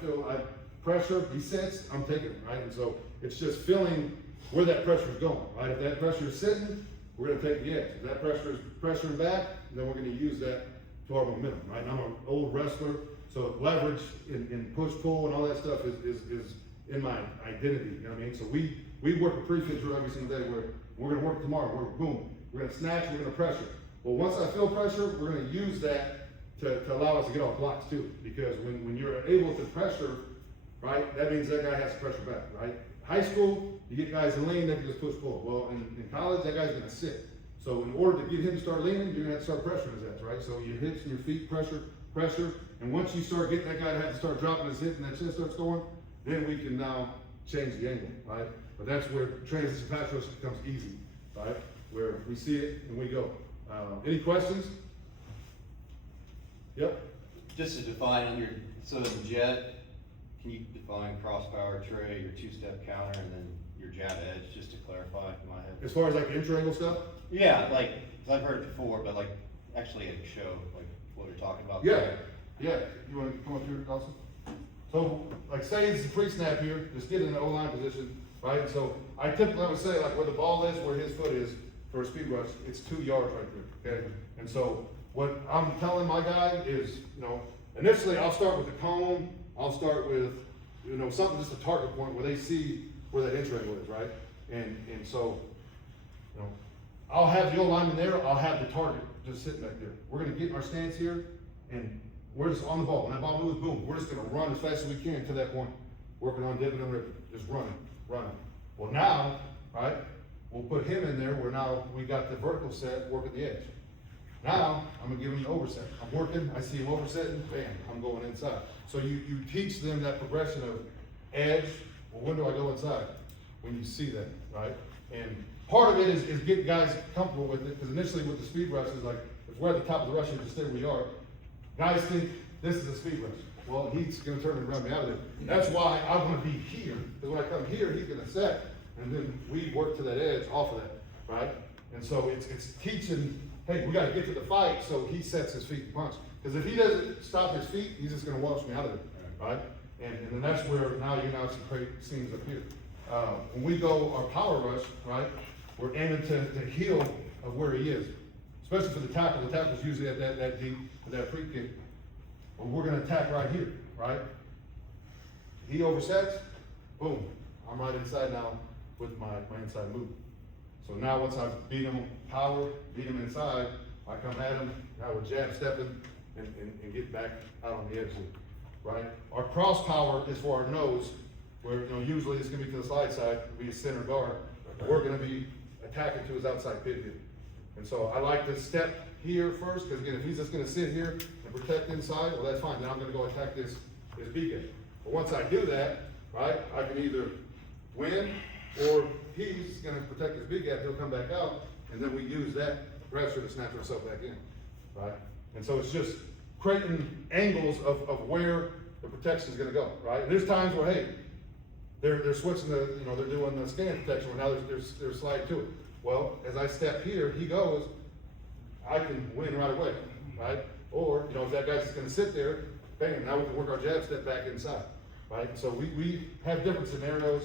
pressure, he sits, I'm taking it, right? And so it's just feeling where that pressure is going, right? If that pressure is sitting, we're going to take the edge. If that pressure is pressuring back, then we're going to use that to our momentum, right? And I'm an old wrestler, so leverage in push-pull and all that stuff is in my identity, you know what I mean? So we work a pre-fit drill every single day where we're going to work tomorrow, we're going to snatch, we're going to pressure. Well, once I feel pressure, we're going to use that to allow us to get off blocks too, because when you're able to pressure, right, that means that guy has to pressure back, right? High school, you get guys to lean, they can just push pull. Well, in college, that guy's going to sit. So in order to get him to start leaning, you're going to have to start pressuring his ass, right? So your hips and your feet pressure, and once you start getting that guy to have to start dropping his hip and that chest starts going, then we can now change the angle, right? But that's where transition pass rush becomes easy, right? Where we see it and we go. Any questions? Yep. Just to define on your, so the jet, can you define cross power tray, your 2-step counter, and then your jab edge, just to clarify in my head? As far as like the intra-angle stuff? Yeah, like, 'cause I've heard it before, but like, actually at a show, like what you're talking about. Yeah, yeah. You want to come up here, Dawson? So, like, say it's a pre-snap here, just get in the O-line position, right? So I typically would say, like, where the ball is, where his foot is for a speed rush, it's 2 yards right there, okay? And so what I'm telling my guy is, you know, initially I'll start with the cone, I'll start with, you know, something just a target point where they see where that intra-angle is, right? And so, you know, I'll have the O-lineman there, I'll have the target just sitting back there. We're gonna get in our stance here, and we're just on the ball. When that ball moves, boom, we're just gonna run as fast as we can to that point. Working on dipping and ripping, just running. Well now, right, we'll put him in there where now we got the vertical set working the edge. Now, I'm gonna give him the overset. I'm working, I see him oversetting, bam, I'm going inside. So you teach them that progression of edge, well, when do I go inside? When you see that, right? And part of it is getting guys comfortable with it, because initially with the speed rush is like, if we're at the top of the rush and just stay where we are, guys think this is a speed rush. Well, he's gonna turn and run me out of there. That's why I wanna be here, because when I come here, he's gonna set, and then we work to that edge off of that, right? And so it's teaching, hey, we gotta get to the fight, so he sets his feet and punch. Because if he doesn't stop his feet, he's just gonna wash me out of it, right? And then that's where now you now see great scenes up here. When we go our power rush, right, we're aiming to heel of where he is. Especially for the tackle. The tackle's usually at that deep, with that free kick. Well, we're gonna attack right here, right? He oversets, boom, I'm right inside now with my inside move. So now once I've beat him power, beat him inside, I come at him, now we're jab stepping and get back out on the edge, right? Our cross power is for our nose, where, you know, usually it's gonna be to the slide side, it'll be a center guard. We're gonna be attacking to his outside pit here. And so I like to step here first, because again, if he's just gonna sit here and protect inside, well, that's fine. Then I'm gonna go attack this B gap. But once I do that, right, I can either win, or he's gonna protect his B gap, he'll come back out, and then we use that pressure to snap ourselves back in, right? And so it's just creating angles of where the protection is gonna go, right? And there's times where, hey, they're switching the, you know, they're doing the scan protection, where now there's slide to it. Well, as I step here, he goes, I can win right away, right? Or, you know, if that guy's just gonna sit there, bang, now we can work our jab step back inside, right? So we have different scenarios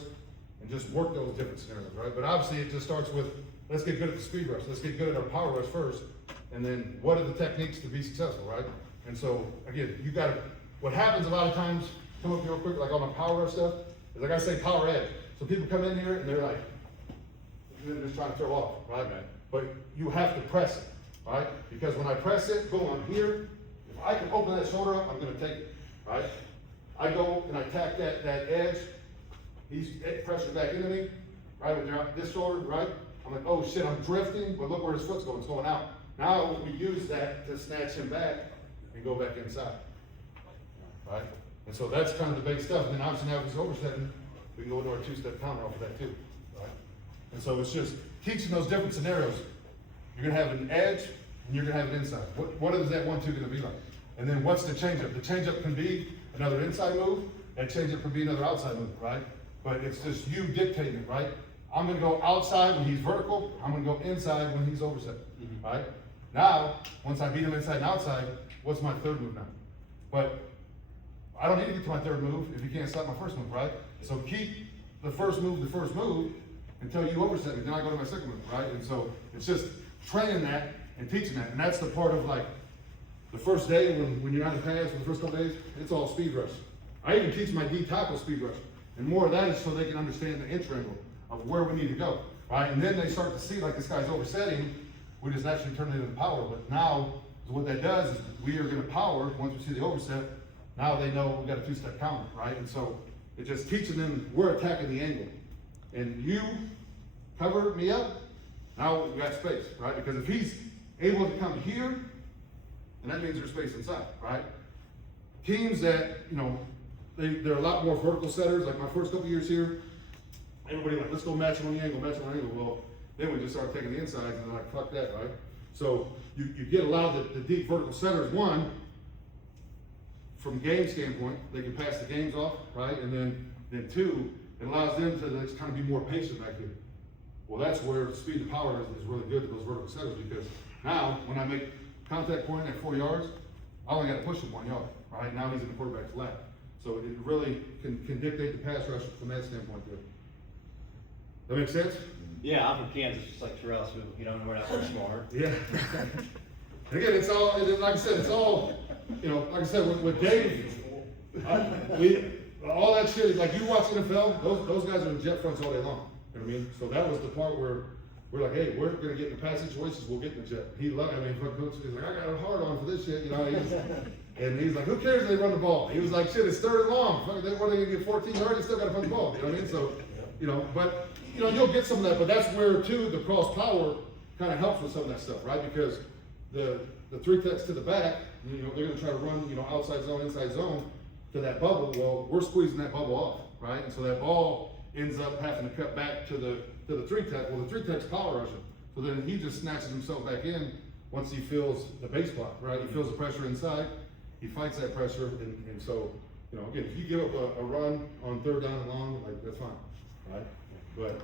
and just work those different scenarios, right? But obviously it just starts with, let's get good at the speed rush, let's get good at our power rush first, and then what are the techniques to be successful, right? And so, again, you gotta, what happens a lot of times, come up real quick, like on my power rush stuff, is like I say, power edge. So people come in here and they're like, they're just trying to throw off, right? But you have to press it, right? Because when I press it, boom, I'm here. If I can open that shoulder up, I'm gonna take it, right? I go and I tack that edge, he's pressure back into me, right, with this shoulder, right? I'm like, oh shit, I'm drifting, but look where his foot's going, it's going out. Now we use that to snatch him back and go back inside, right? And so that's kind of the big stuff. And then obviously now if he's oversetting, we can go into our two-step counter off of that too, right? And so it's just teaching those different scenarios. You're gonna have an edge and you're gonna have an inside. What is that 1-2 gonna be like? And then what's the changeup? The changeup can be another inside move, and changeup can be another outside move, right? But it's just you dictating it, right? I'm gonna go outside when he's vertical, I'm gonna go inside when he's overset, right? Now, once I beat him inside and outside, what's my third move now? But I don't need to get to my third move if you can't stop my first move, right? So keep the first move until you overset me, then I go to my second move, right? And so it's just training that and teaching that. And that's the part of like, the first day when you're on the pads for the first couple days, it's all speed rush. I even teach my D tackle speed rush. And more of that is so they can understand the inch angle of where we need to go, right? And then they start to see like this guy's oversetting, we just naturally turn it into power. But now, what that does is we are gonna power, once we see the overset, now they know we got a two-step counter, right? And so it's just teaching them we're attacking the angle. And you cover me up, now we got space, right? Because if he's able to come here, then that means there's space inside, right? Teams that, you know, they're a lot more vertical setters, like my first couple years here, everybody like, let's go match him on the angle, match him on the angle. Well, then we just start taking the insides and they're like, fuck that, right? So you get a lot of the deep vertical setters, one, from game standpoint, they can pass the games off, right? And then two, it allows them to just kind of be more patient back here. Well, that's where speed to power is really good to those vertical setters, because now when I make contact point at 4 yards, I only got to push him 1 yard, right? Now he's in the quarterback's lap. So it really can dictate the pass rush from that standpoint there. That make sense? Yeah, I'm from Kansas, just like Terrell, so we're not very smart. Yeah. And again, it's all, like I said, it's all, like I said, with Dave, all that shit, like you watch NFL, those guys are in jet fronts all day long. You know what I mean? So that was the part where we're like, hey, we're gonna get in the pass situations, we'll get in the jet. He loved, coach, he's like, I got a hard on for this shit, and he's like, who cares if they run the ball? He was like, shit, it's 3rd and long. What are they gonna get 14 yards? They still gotta run the ball. You know what I mean? So, but you'll get some of that, but that's where too the cross power kind of helps with some of that stuff, right? Because the 3 techs to the back, they're gonna try to run, outside zone, inside zone to that bubble. Well, we're squeezing that bubble off, right? And so that ball ends up having to cut back to the 3 tech. Well, the 3 tech's power rushing. So then he just snatches himself back in once he feels the base block, right? He feels the pressure inside, he fights that pressure, and so, again, if you give up a run on 3rd down and long, like, that's fine, right? But,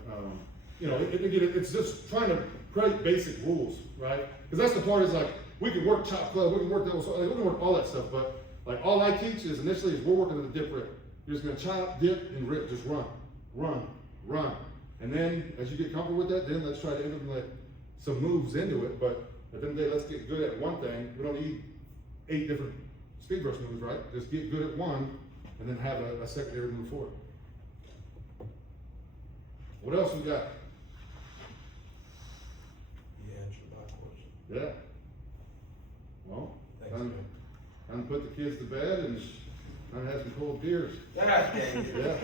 again, it's just trying to create basic rules, right? Because that's the part is like, we can work chop club, we can work that, we can work all that stuff, but like all I teach is initially we're working at the dip rip. You're just gonna chop, dip, and rip, just run. And then as you get comfortable with that, then let's try to implement some moves into it, but at the end of the day, let's get good at one thing. We don't need 8 different speed rush moves, right? Just get good at one, and then have a secondary move for it. What else we got? You answered my question. Yeah. Well, Thanks, time to put the kids to bed and have some cold beers. God dang it. Yeah.